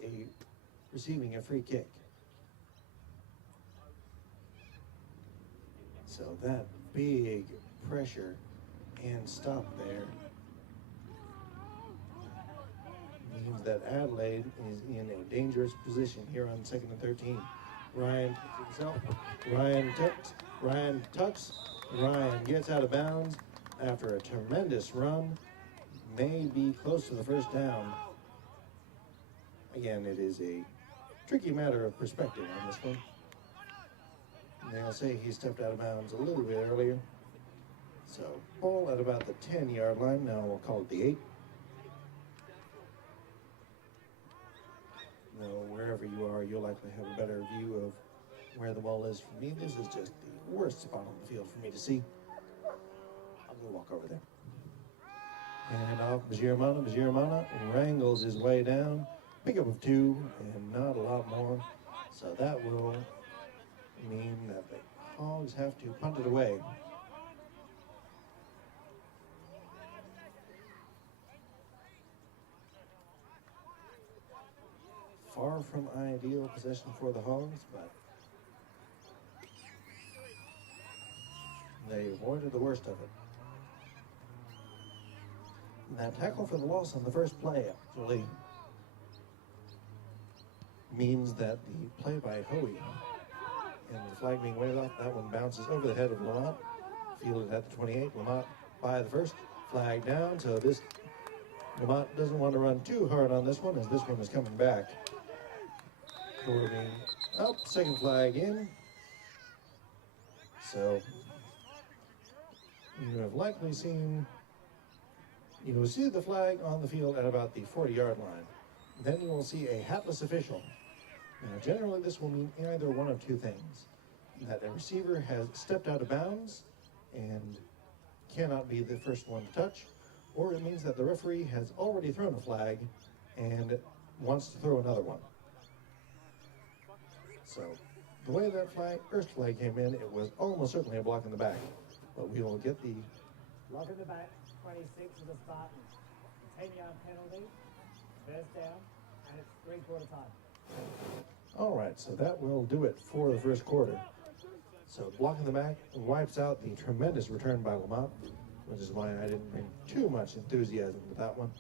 receiving a free kick. So that big pressure and stop there means that Adelaide is in a dangerous position here on 2nd and 13. Ryan picks himself. Ryan tucks. Ryan gets out of bounds after a tremendous run. May be close to the first down. Again, it is a tricky matter of perspective on this one. They'll say he stepped out of bounds a little bit earlier. So, ball at about the 10-yard line. Now we'll call it the 8. Now, wherever you are, you'll likely have a better view of where the ball is. For me, this is just the worst spot on the field for me to see. I'll go walk over there. And off Bajiramana. Bajiramana wrangles his way down. Pickup of 2 and not a lot more. So that will mean that the Hogs have to punt it away. Far from ideal possession for the Hogs, but they avoided the worst of it. That tackle for the loss on the first play actually means that the play by Hoey and the flag being waved off, that one bounces over the head of Lamont, fielded at the 28. Lamont by the first, flag down, so this Lamont doesn't want to run too hard on this one as this one is coming back. Corbin up, second flag in. So you have likely seen, you will see the flag on the field at about the 40-yard line. Then you will see a hatless official. Now, generally this will mean either one of two things. That a receiver has stepped out of bounds and cannot be the first one to touch, or it means that the referee has already thrown a flag and wants to throw another one. So, the way that first flag came in, it was almost certainly a block in the back. But we will get the... Block in the back, 26 of the Spartans. 10-yard penalty, first down, and it's three-quarter time. All right, so that will do it for the first quarter. So, block in the back wipes out the tremendous return by Lamont, which is why I didn't bring too much enthusiasm with that one.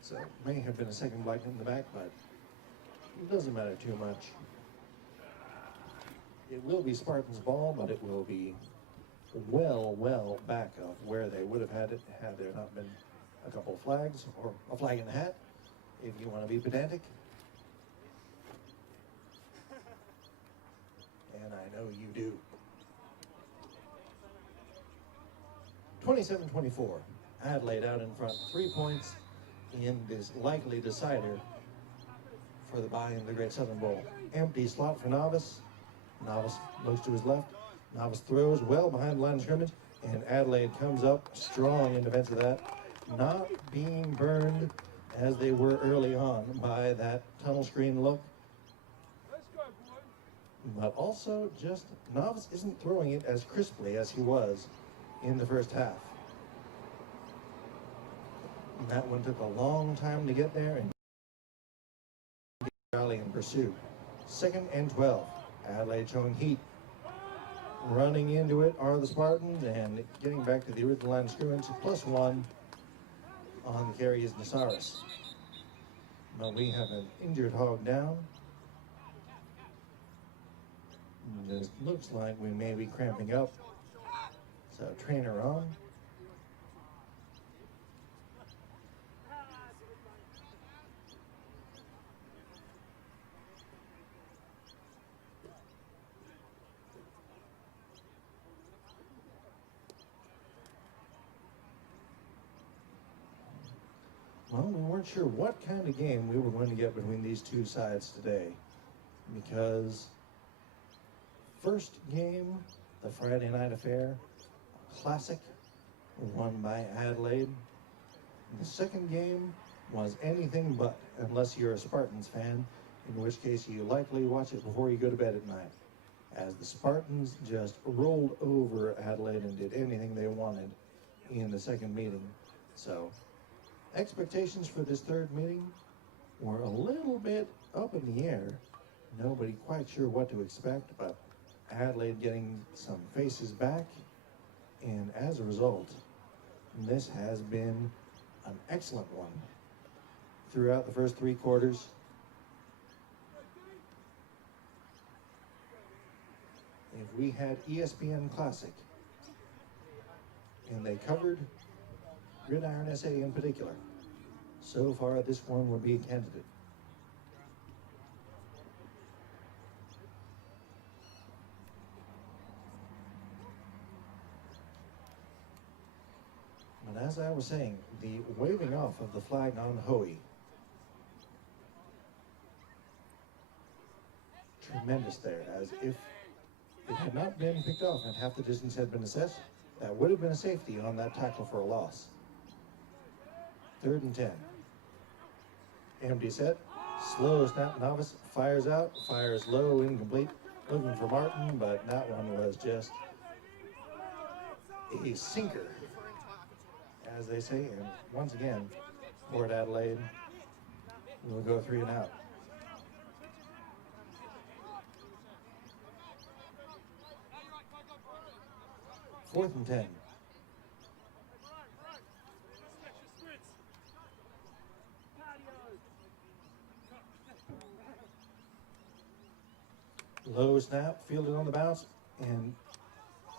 So, may have been a second block in the back, but it doesn't matter too much. It will be Spartans' ball, but it will be well back of where they would have had it had there not been a couple of flags, or a flag in the hat, if you want to be pedantic. And I know you do. 27-24. Adelaide out in front, 3 points in this likely decider for the bye in the Great Southern Bowl. Empty slot for Novice. Novice looks to his left. Novice throws well behind the line of scrimmage, and Adelaide comes up strong in defense of that, not being burned as they were early on by that tunnel screen look. But also just Novice isn't throwing it as crisply as he was in the first half. And that one took a long time to get there and rally and pursue. 2nd and 12. Adelaide showing heat. Running into it are the Spartans, and getting back to the original line of scrimmage, +1 on the carry is Nasaris. But we have an injured Hog down. This looks like we may be cramping up. So trainer on. Well, we weren't sure what kind of game we were going to get between these two sides today, because first game, the Friday night affair, a classic, won by Adelaide. The second game was anything but, unless you're a Spartans fan, in which case you likely watch it before you go to bed at night, as the Spartans just rolled over Adelaide and did anything they wanted in the second meeting. So expectations for this third meeting were a little bit up in the air. Nobody quite sure what to expect, but Adelaide getting some faces back, and as a result, this has been an excellent one. throughout the first 3 quarters. If we had ESPN Classic and they covered Gridiron SA in particular, so far this one would be a candidate. But as I was saying, the waving off of the flag on Hoey, tremendous there, as if it had not been picked off and half the distance had been assessed, that would have been a safety on that tackle for a loss. 3rd and 10. Empty set, slow snap, novice, fires out, fires low, incomplete, looking for Martin, but that one was just a sinker, as they say. And once again, Port Adelaide will go 3 and out. Fourth and 10. Low snap, fielded on the bounce, and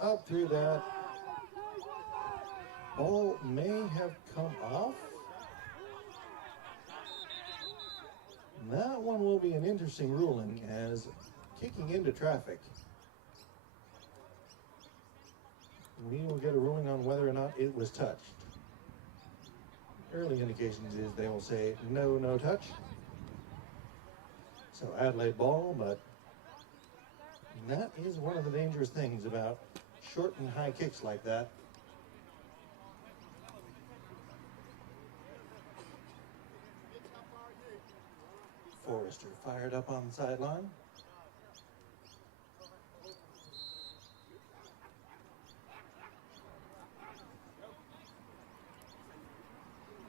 up through that. Ball may have come off. That one will be an interesting ruling, as kicking into traffic. We will get a ruling on whether or not it was touched. Early indications is they will say no touch. So Adelaide ball, but that is one of the dangerous things about short and high kicks like that. Forrester fired up on the sideline.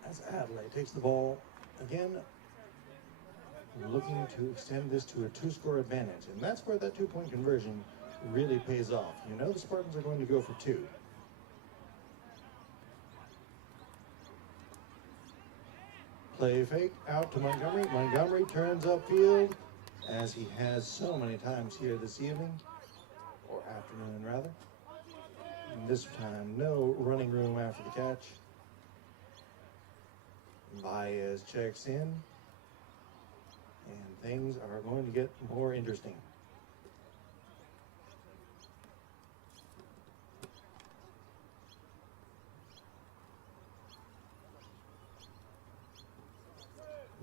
As Adelaide takes the ball again, looking to extend this to a 2-score advantage. And that's where that 2-point conversion really pays off. You know the Spartans are going to go for 2. Play fake out to Montgomery. Montgomery turns upfield, as he has so many times here this evening, or afternoon rather. And this time, no running room after the catch. Baez checks in, and things are going to get more interesting.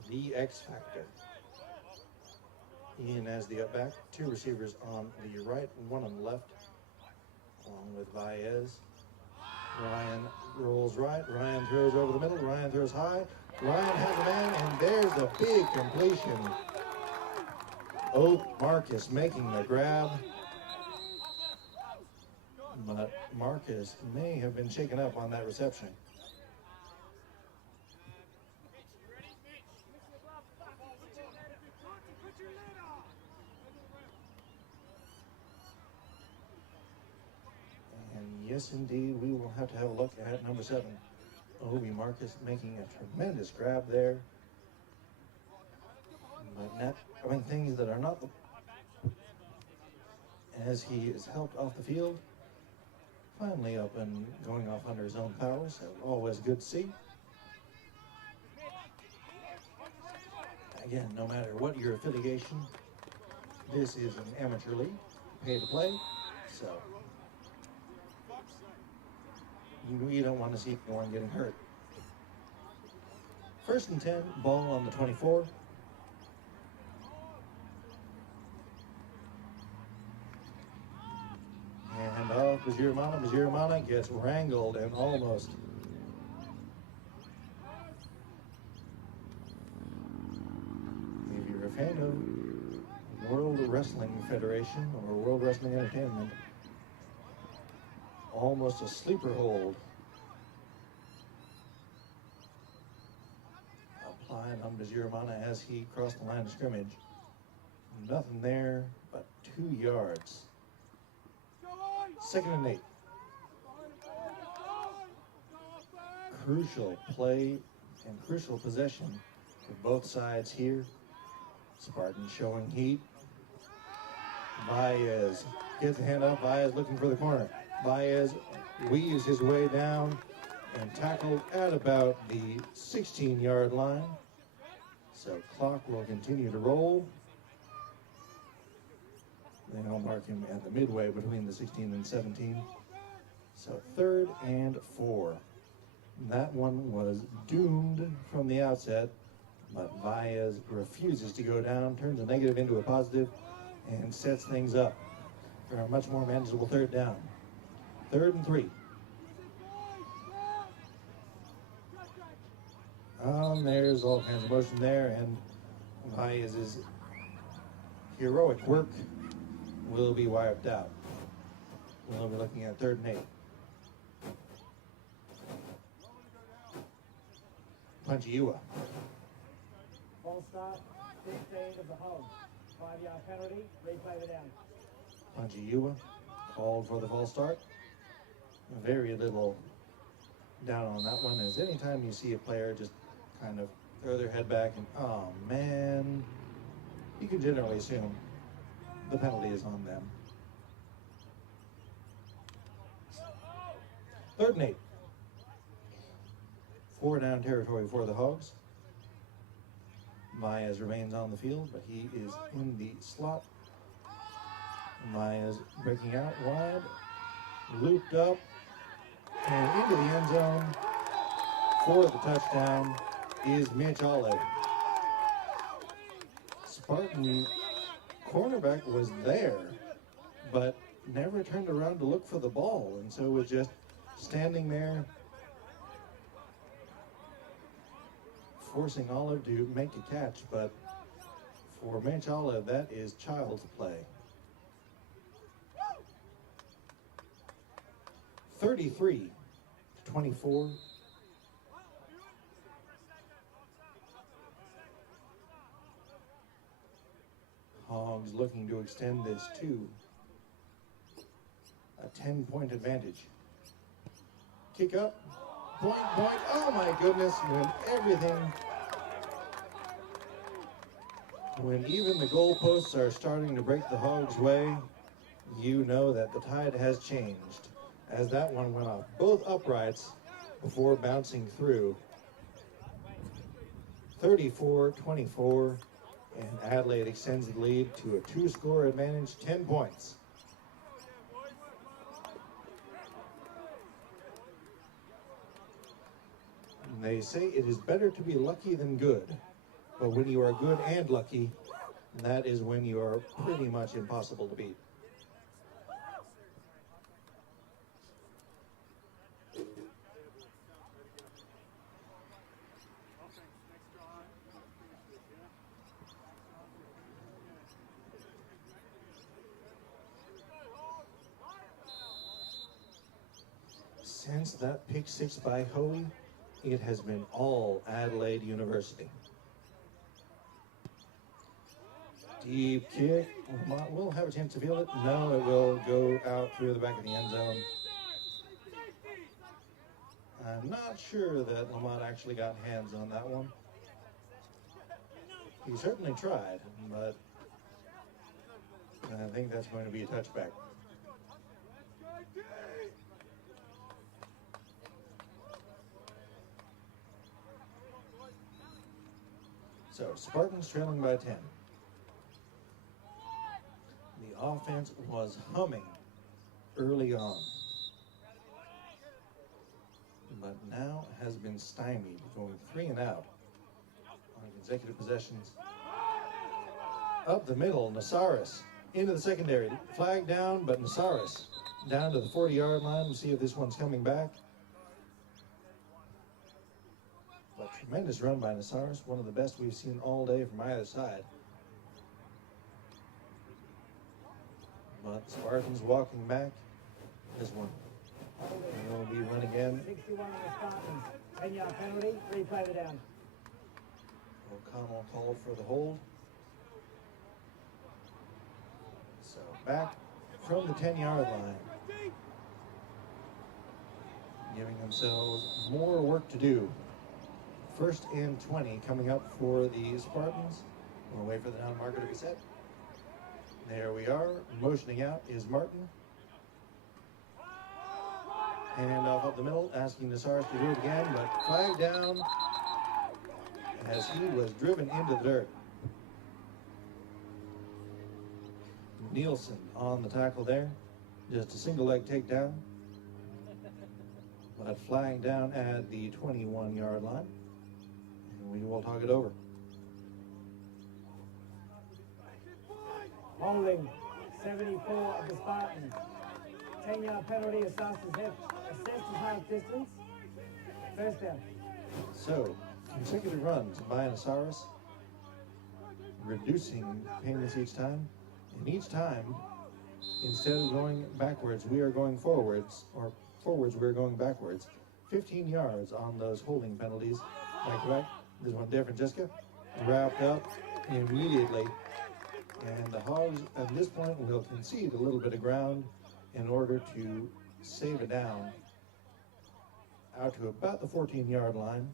The X factor in as the up back, 2 receivers on the right, 1 on the left, along with Baez. Ryan rolls right, Ryan throws over the middle, Ryan throws high, Ryan has a man, and there's a big completion. Oak Marcus making the grab, but Marcus may have been shaken up on that reception. Yes, indeed, we will have to have a look at number 7. Obi Marcus making a tremendous grab there. But not having things that are not the... As he is helped off the field, finally up and going off under his own power, so always good to see. Again, no matter what your affiliation, this is an amateur league, pay to play, so... You don't want to see anyone getting hurt. 1st and 10, ball on the 24. And off Bajiramana. Bajiramana gets wrangled and almost. If you're a fan of World Wrestling Federation or World Wrestling Entertainment, almost a sleeper hold. Applied on Bajiramana as he crossed the line of scrimmage. Nothing there but 2 yards. 2nd and 8. Crucial play and crucial possession for both sides here. Spartans showing heat. Baez gets the hand up. Baez looking for the corner. Baez weaves his way down and tackled at about the 16-yard line. So clock will continue to roll. They'll mark him at the midway between the 16 and 17. So 3rd and 4. That one was doomed from the outset, but Baez refuses to go down, turns a negative into a positive, and sets things up for a much more manageable 3rd down. 3rd and 3. There's all kinds of motion there, and Baez's heroic work will be wiped out. We'll be looking at 3rd and 8. Punchiua. False start, 15 of the Hogs. 5-yard penalty, replay the down. Punchiua called for the false start. Very little down on that one, as anytime you see a player just kind of throw their head back and, oh man, you can generally assume the penalty is on them. 3rd and 8. 4-down territory for the Hogs. Baez remains on the field, but he is in the slot. Baez breaking out wide, looped up, and into the end zone for the touchdown is Mitch Olive. Spartan cornerback was there, but never turned around to look for the ball, and so was just standing there, forcing Olive to make a catch. But for Mitch Olive, that is child's play. 33-24. Hogs looking to extend this to a 10-point advantage. Kick up, point, oh my goodness, when even the goalposts are starting to break the Hogs' way, you know that the tide has changed, as that one went off both uprights before bouncing through. 34-24, and Adelaide extends the lead to a 2-score advantage, 10 points. They say it is better to be lucky than good, but when you are good and lucky, that is when you are pretty much impossible to beat. Since that pick six by Hoey, it has been all Adelaide University. Deep kick. We'll have a chance to feel it. No, it will go out through the back of the end zone. I'm not sure that Lamont actually got hands on that one. He certainly tried, but I think that's going to be a touchback. So, Spartans trailing by 10. The offense was humming early on, but now has been stymied, going 3 and out on consecutive possessions. Up the middle, Nasaris into the secondary. Flag down, but Nasaris down to the 40-yard line. We'll see if this one's coming back. But tremendous run by Nasaris, one of the best we've seen all day from either side. But Spartans walking back. This one will be run again. 61 of the Spartans. 10-yard penalty. Replay the down. O'Connell called for the hold. So back from the 10-yard line. Giving themselves more work to do First and 20 coming up for the Spartans. We'll wait for the down marker to be set. There we are. Motioning out is Martin. Hand off up the middle, asking Nasaris to do it again, but flag down as he was driven into the dirt. Nielsen on the tackle there. Just a single leg takedown. But flag down at the 21-yard line. And we will talk it over. Holding 74 of the Spartans. 10-yard penalty, assessed as half distance. First down. So, consecutive runs by Nasaris, reducing payments each time. And each time, instead of going backwards, we are going forwards, or forwards, we're going backwards. 15 yards on those holding penalties. Back to back. This one, different. Jessica, wrapped up immediately. And the Hogs, at this point, will concede a little bit of ground in order to save it down out to about the 14-yard line.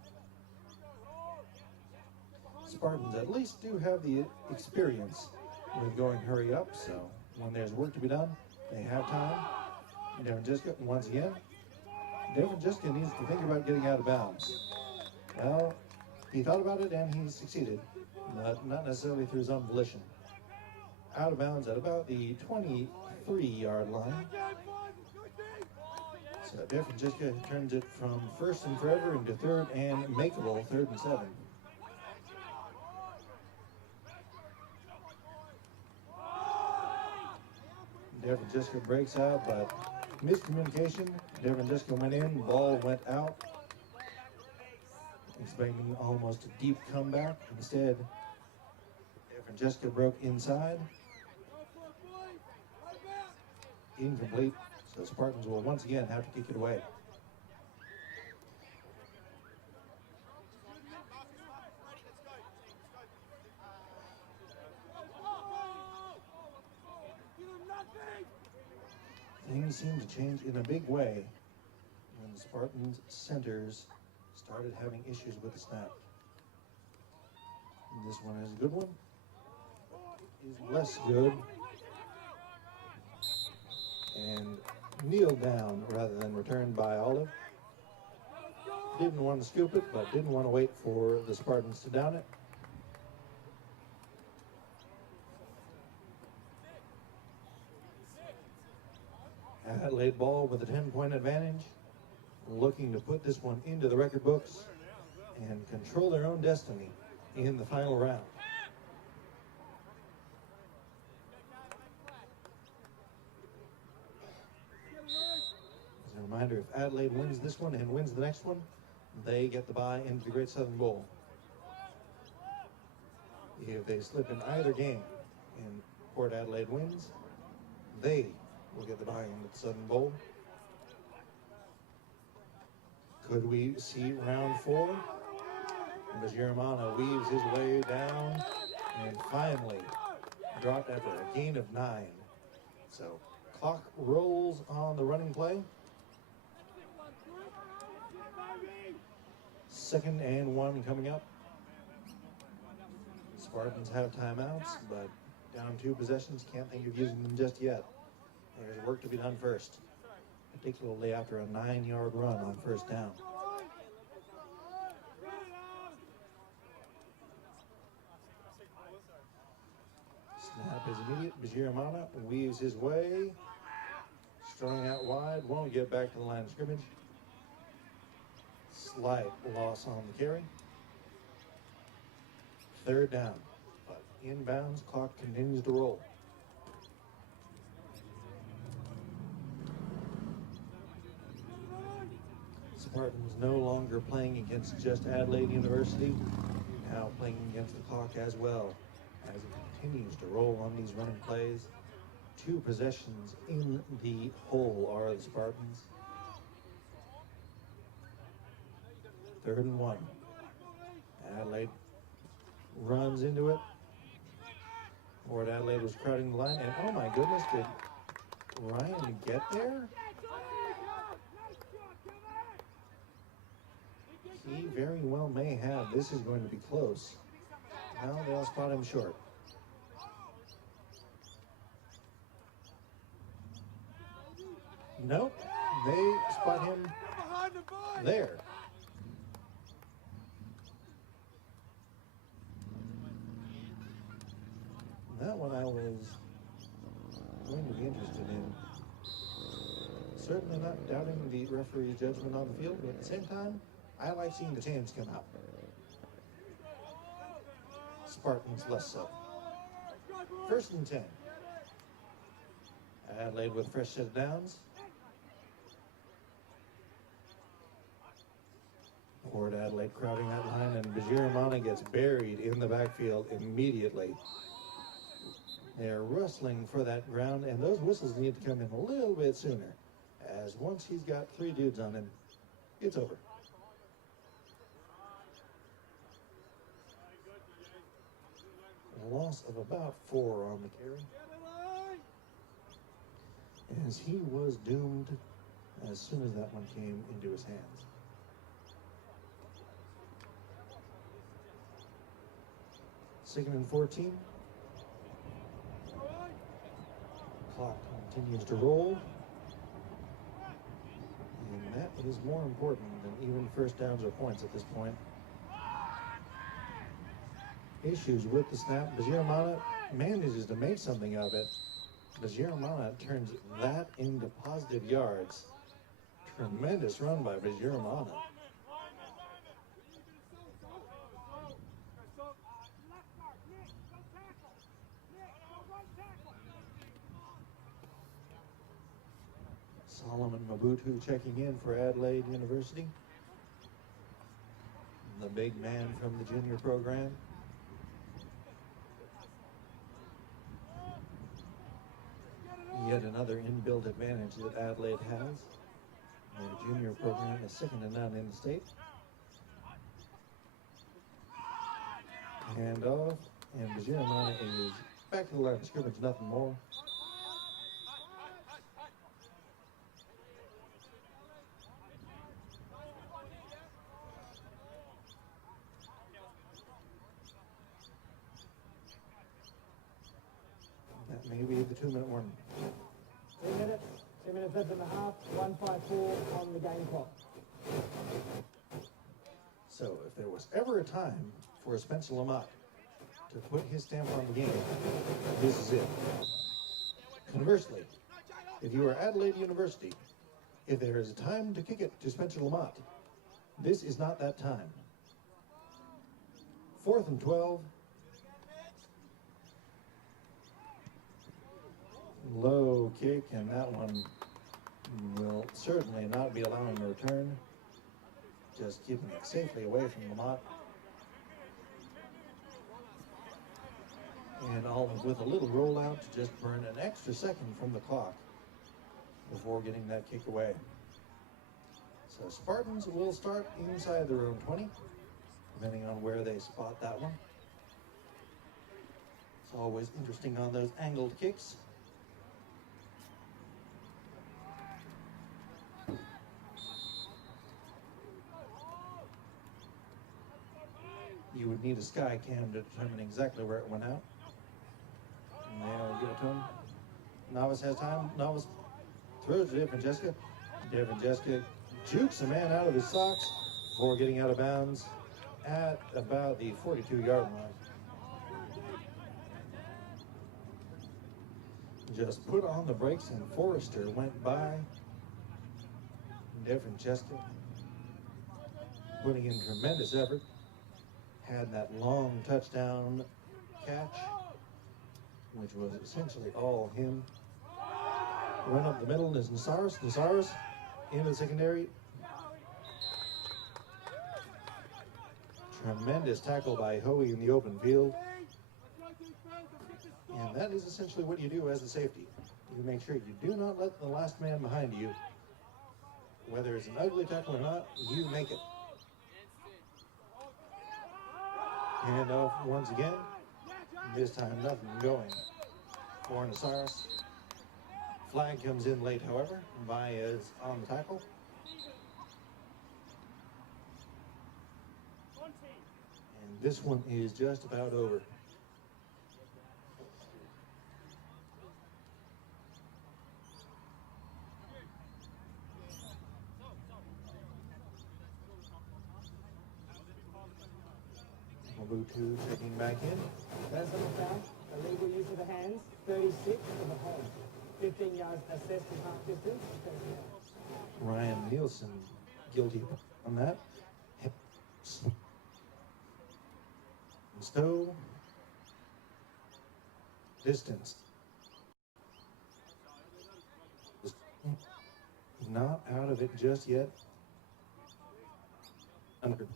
Spartans at least do have the experience with going hurry up, so when there's work to be done, they have time. Devin Jiska, once again, Devin Jiska needs to think about getting out of bounds. Well, he thought about it and he succeeded, but not necessarily through his own volition. Out of bounds at about the 23-yard line. So Devin Jiska turns it from first and forever into third and makeable, 3rd and 7. Devin Jiska breaks out, but miscommunication. Devin Jiska went in, ball went out. Expecting almost a deep comeback. Instead, Devin Jiska broke inside. Incomplete. So Spartans will once again have to kick it away. Things seem to change in a big way when the Spartans centers started having issues with the snap. And this one is a good one. Is less good. And kneeled down rather than returned by Olive. Didn't want to scoop it, but didn't want to wait for the Spartans to down it. Adelaide ball with a 10-point advantage, looking to put this one into the record books and control their own destiny in the final round. As a reminder, if Adelaide wins this one and wins the next one, they get the bye into the Great Southern Bowl. If they slip in either game and Port Adelaide wins, they will get the bye into the Southern Bowl. Could we see round 4? Bajiramana weaves his way down and finally dropped after a gain of 9. So clock rolls on the running play. 2nd and 1 coming up. Spartans have timeouts, but down 2 possessions, can't think of using them just yet. There's work to be done first, particularly after a 9-yard run on first down. Snap is immediate. Bajiramana weaves his way, strung out wide, won't get back to the line of scrimmage. Slight loss on the carry. 3rd down, but inbounds, clock continues to roll. Spartans no longer playing against just Adelaide University, now playing against the clock as well, as it continues to roll on these running plays. 2 possessions in the hole are the Spartans. 3rd and 1. Adelaide runs into it. Port Adelaide was crowding the line, and oh my goodness, did Ryan get there? He very well may have. This is going to be close. Now they'll spot him short. Nope, they spot him there. That one I was going to be interested in. Certainly not doubting the referee's judgment on the field, but at the same time, I like seeing the chains come out. Spartans less so. 1st and 10. Adelaide with fresh set of downs. Port Adelaide crowding that line, and Gridiron gets buried in the backfield immediately. They're rustling for that ground, and those whistles need to come in a little bit sooner, as once he's got 3 dudes on him, it's over. A loss of about 4 on the carry, as he was doomed as soon as that one came into his hands. Second and 14. Clock continues to roll. And that is more important than even first downs or points at this point. Issues with the snap. Gridiron manages to make something of it. Gridiron turns that into positive yards. Tremendous run by Gridiron. Solomon Mabutu checking in for Adelaide University. The big man from the junior program. Yet another inbuilt advantage that Adelaide has. Their junior program is second to none in the state. Hand off, and Gridiron is back to the line of scrimmage, nothing more. That may be the 2-minute warning. 2 minutes, 2 minutes left and a half, 1:54 on the game clock. So if there was ever a time for Spencer Lamott to put his stamp on the game, this is it. Conversely, if you are Adelaide University, if there is a time to kick it to Spencer Lamott, this is not that time. 4th and 12. Low kick, and that one will certainly not be allowing a return. Just keeping it safely away from Lamott. And all with a little rollout to just burn an extra second from the clock before getting that kick away. So Spartans will start inside their own 20, depending on where they spot that one. It's always interesting on those angled kicks. You would need a sky cam to determine exactly where it went out. And they'll give it to him. Novice has time. Novice throws to Devin Jessica. Devin Jessica jukes a man out of his socks before getting out of bounds at about the 42-yard line. Just put on the brakes, and Forrester went by. Devin Jessica putting in tremendous effort. Had that long touchdown catch, which was essentially all him. Run up the middle is Nasaris. Nasaris into the secondary. Tremendous tackle by Hoey in the open field. And that is essentially what you do as a safety. You make sure you do not let the last man behind you, whether it's an ugly tackle or not, you make it. Hand off once again. This time nothing going for Nasaris. Flag comes in late, however. Baez on the tackle. This one is just about over. Mobutu checking back in. First on the foul, illegal use of the hands, 36 for the hold. 15 yards assessed in half distance. Ryan Nielsen guilty on that. Stow. Distance. Not out of it just yet. Under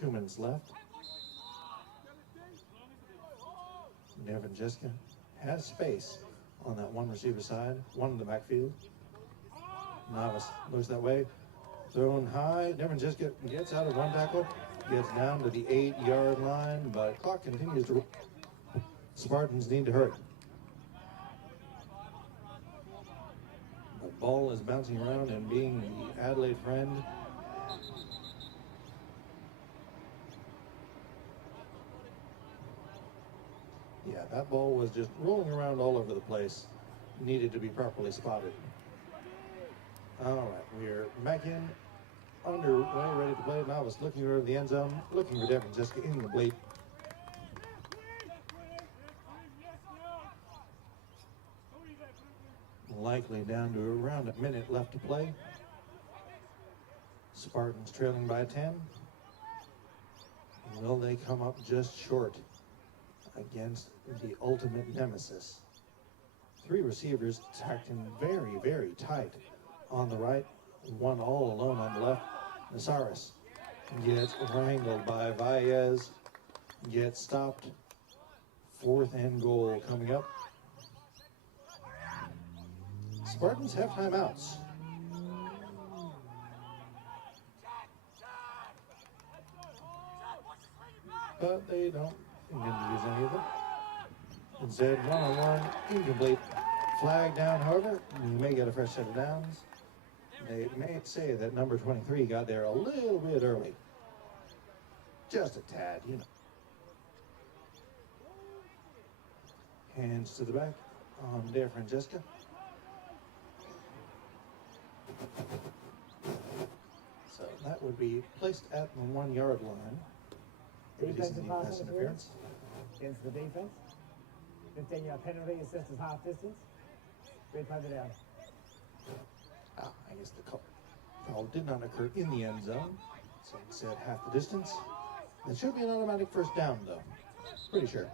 2 minutes left. Nevin Jessica has space on that one receiver side, one in the backfield. Novice looks that way. Thrown high. Nevin Jessica gets out of one tackle, gets down to the 8-yard line, but clock continues to roll. Spartans need to hurry. The ball is bouncing around and being the Adelaide friend. Yeah, that ball was just rolling around all over the place. Needed to be properly spotted. All right, we're back in, underway, ready to play. Novice looking over the end zone, looking for Devin Jessica, incomplete. Likely down to around a minute left to play. Spartans trailing by 10. Will they come up just short against the ultimate nemesis? 3 receivers tacked in very, very tight on the right, one all alone on the left. Nasaris gets wrangled by Valles, gets stopped. 4th and goal coming up. Spartans have timeouts. But they don't intend to use any of them. Instead, one-on-one, incomplete. Flag down, however, you may get a fresh set of downs. They may say that number 23 got there a little bit early. Just a tad, you know. Hands to the back on De Francesca. So that would be placed at the 1-yard line. Defensive pass Pass interference against the defense. 15-yard penalty assessed as half distance. Replay the down. I guess the foul did not occur in the end zone, so it said half the distance. It should be an automatic first down, though. Pretty sure.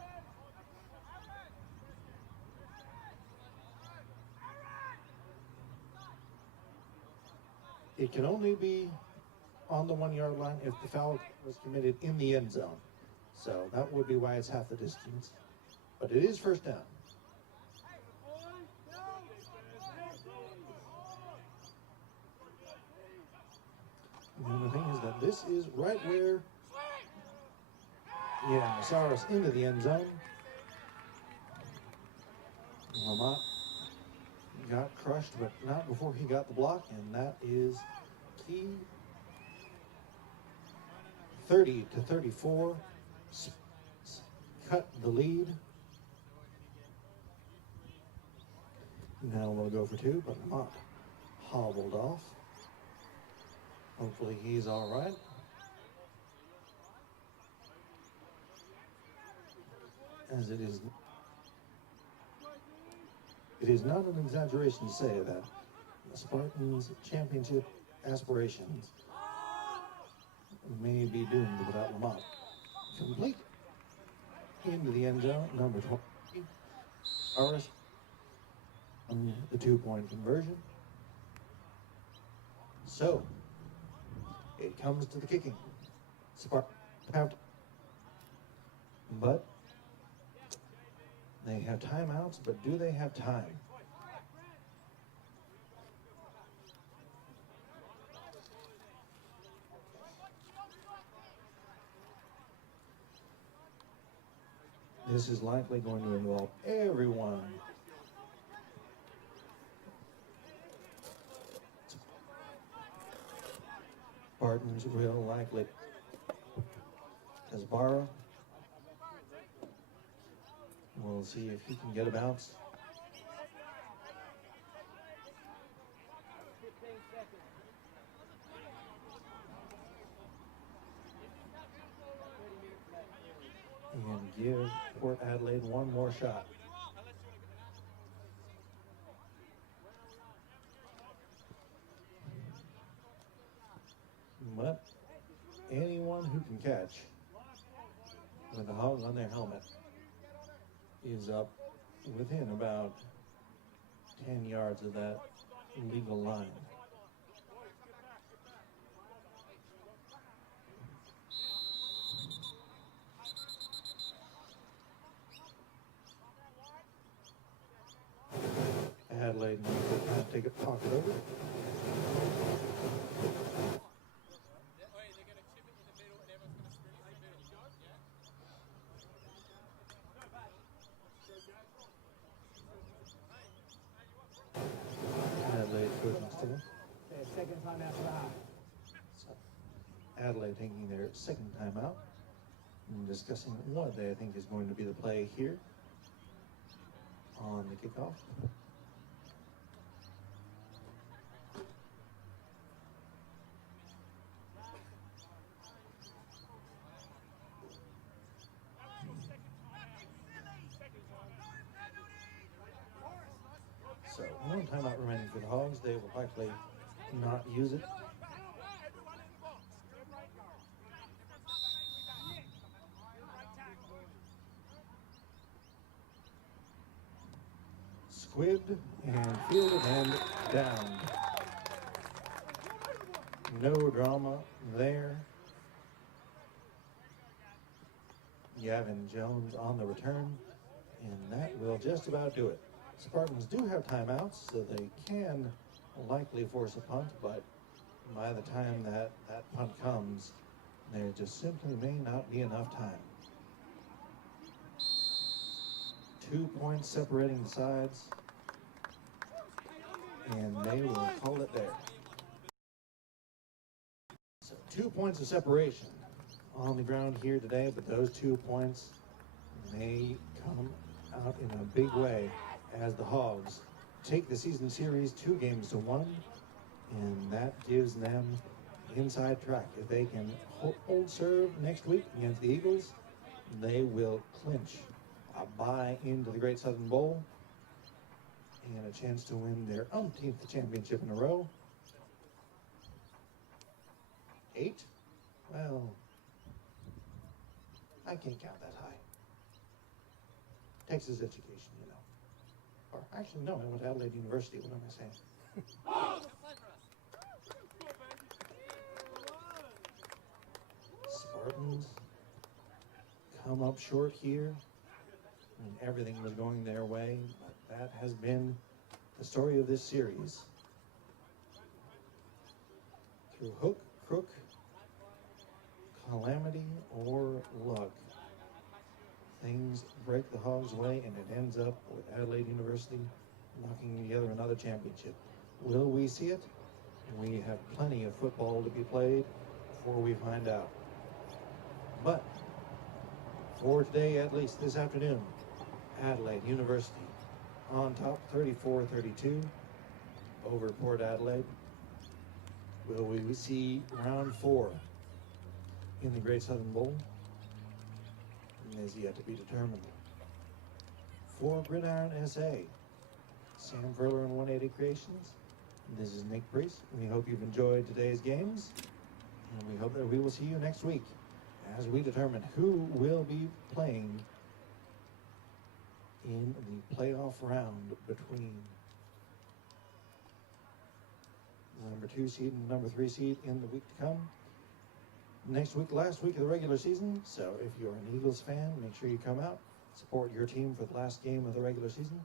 It can only be on the 1-yard line if the foul was committed in the end zone. So that would be why it's half the distance. But it is first down. The only thing is that this is right where, Nasaris into the end zone. Lamont got crushed, but not before he got the block, and that is key. 30-34, cut the lead. Now we'll go for 2, but Lamont hobbled off. Hopefully he's all right. As it is not an exaggeration to say that the Spartans' championship aspirations may be doomed without Lamont. Complete into the end zone, number 20. Ours on the 2-point conversion. So it comes to the kicking. Spartans have, but they have timeouts, but do they have time? This is likely going to involve everyone. Spartans will likely. Asbara We'll see if he can get a bounce. 15 seconds. And give Port Adelaide one more shot. But anyone who can catch with a hog on their helmet is up within about 10 yards of that legal line. Adelaide needs to kind of take a pocket over. Adelaide coaching still. Their second time out for the half. So Adelaide taking their second time out and discussing what they think is going to be the play here on the kickoff. So one timeout remaining for the Hogs. They will likely not use it. Squibbed and fielded and down. No drama there. Gavin Jones on the return, and that will just about do it. Spartans do have timeouts, so they can likely force a punt, but by the time that punt comes, there just simply may not be enough time. 2 points separating the sides, and they will call it there. So 2 points of separation on the ground here today, but those 2 points may come out in a big way as the Hogs take the season series 2-1, and that gives them inside track. If they can hold serve next week against the Eagles, they will clinch a bye into the Great Southern Bowl and a chance to win their umpteenth championship in a row. 8? Well, I can't count that high. Texas education, you know. Or actually, no, I went to Adelaide University. What am I saying? Spartans come up short here, and everything was going their way, but that has been the story of this series. Through hook, crook, calamity, or luck, things break the Hogs' way, and it ends up with Adelaide University knocking together another championship. Will we see it? We have plenty of football to be played before we find out. But for today, at least this afternoon, Adelaide University on top 34-32 over Port Adelaide. Will we see round 4 in the Great Southern Bowl? Is yet to be determined. For Gridiron SA, Sam Furler and 180 Creations, this is Nick Priest. We hope you've enjoyed today's games, and we hope that we will see you next week as we determine who will be playing in the playoff round between the number 2 seed and the number 3 seed in the week to come. Next week, last week of the regular season, so if you're an Eagles fan, make sure you come out, support your team for the last game of the regular season.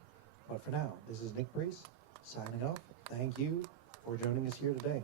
But for now, this is Nick Priest signing off. Thank you for joining us here today.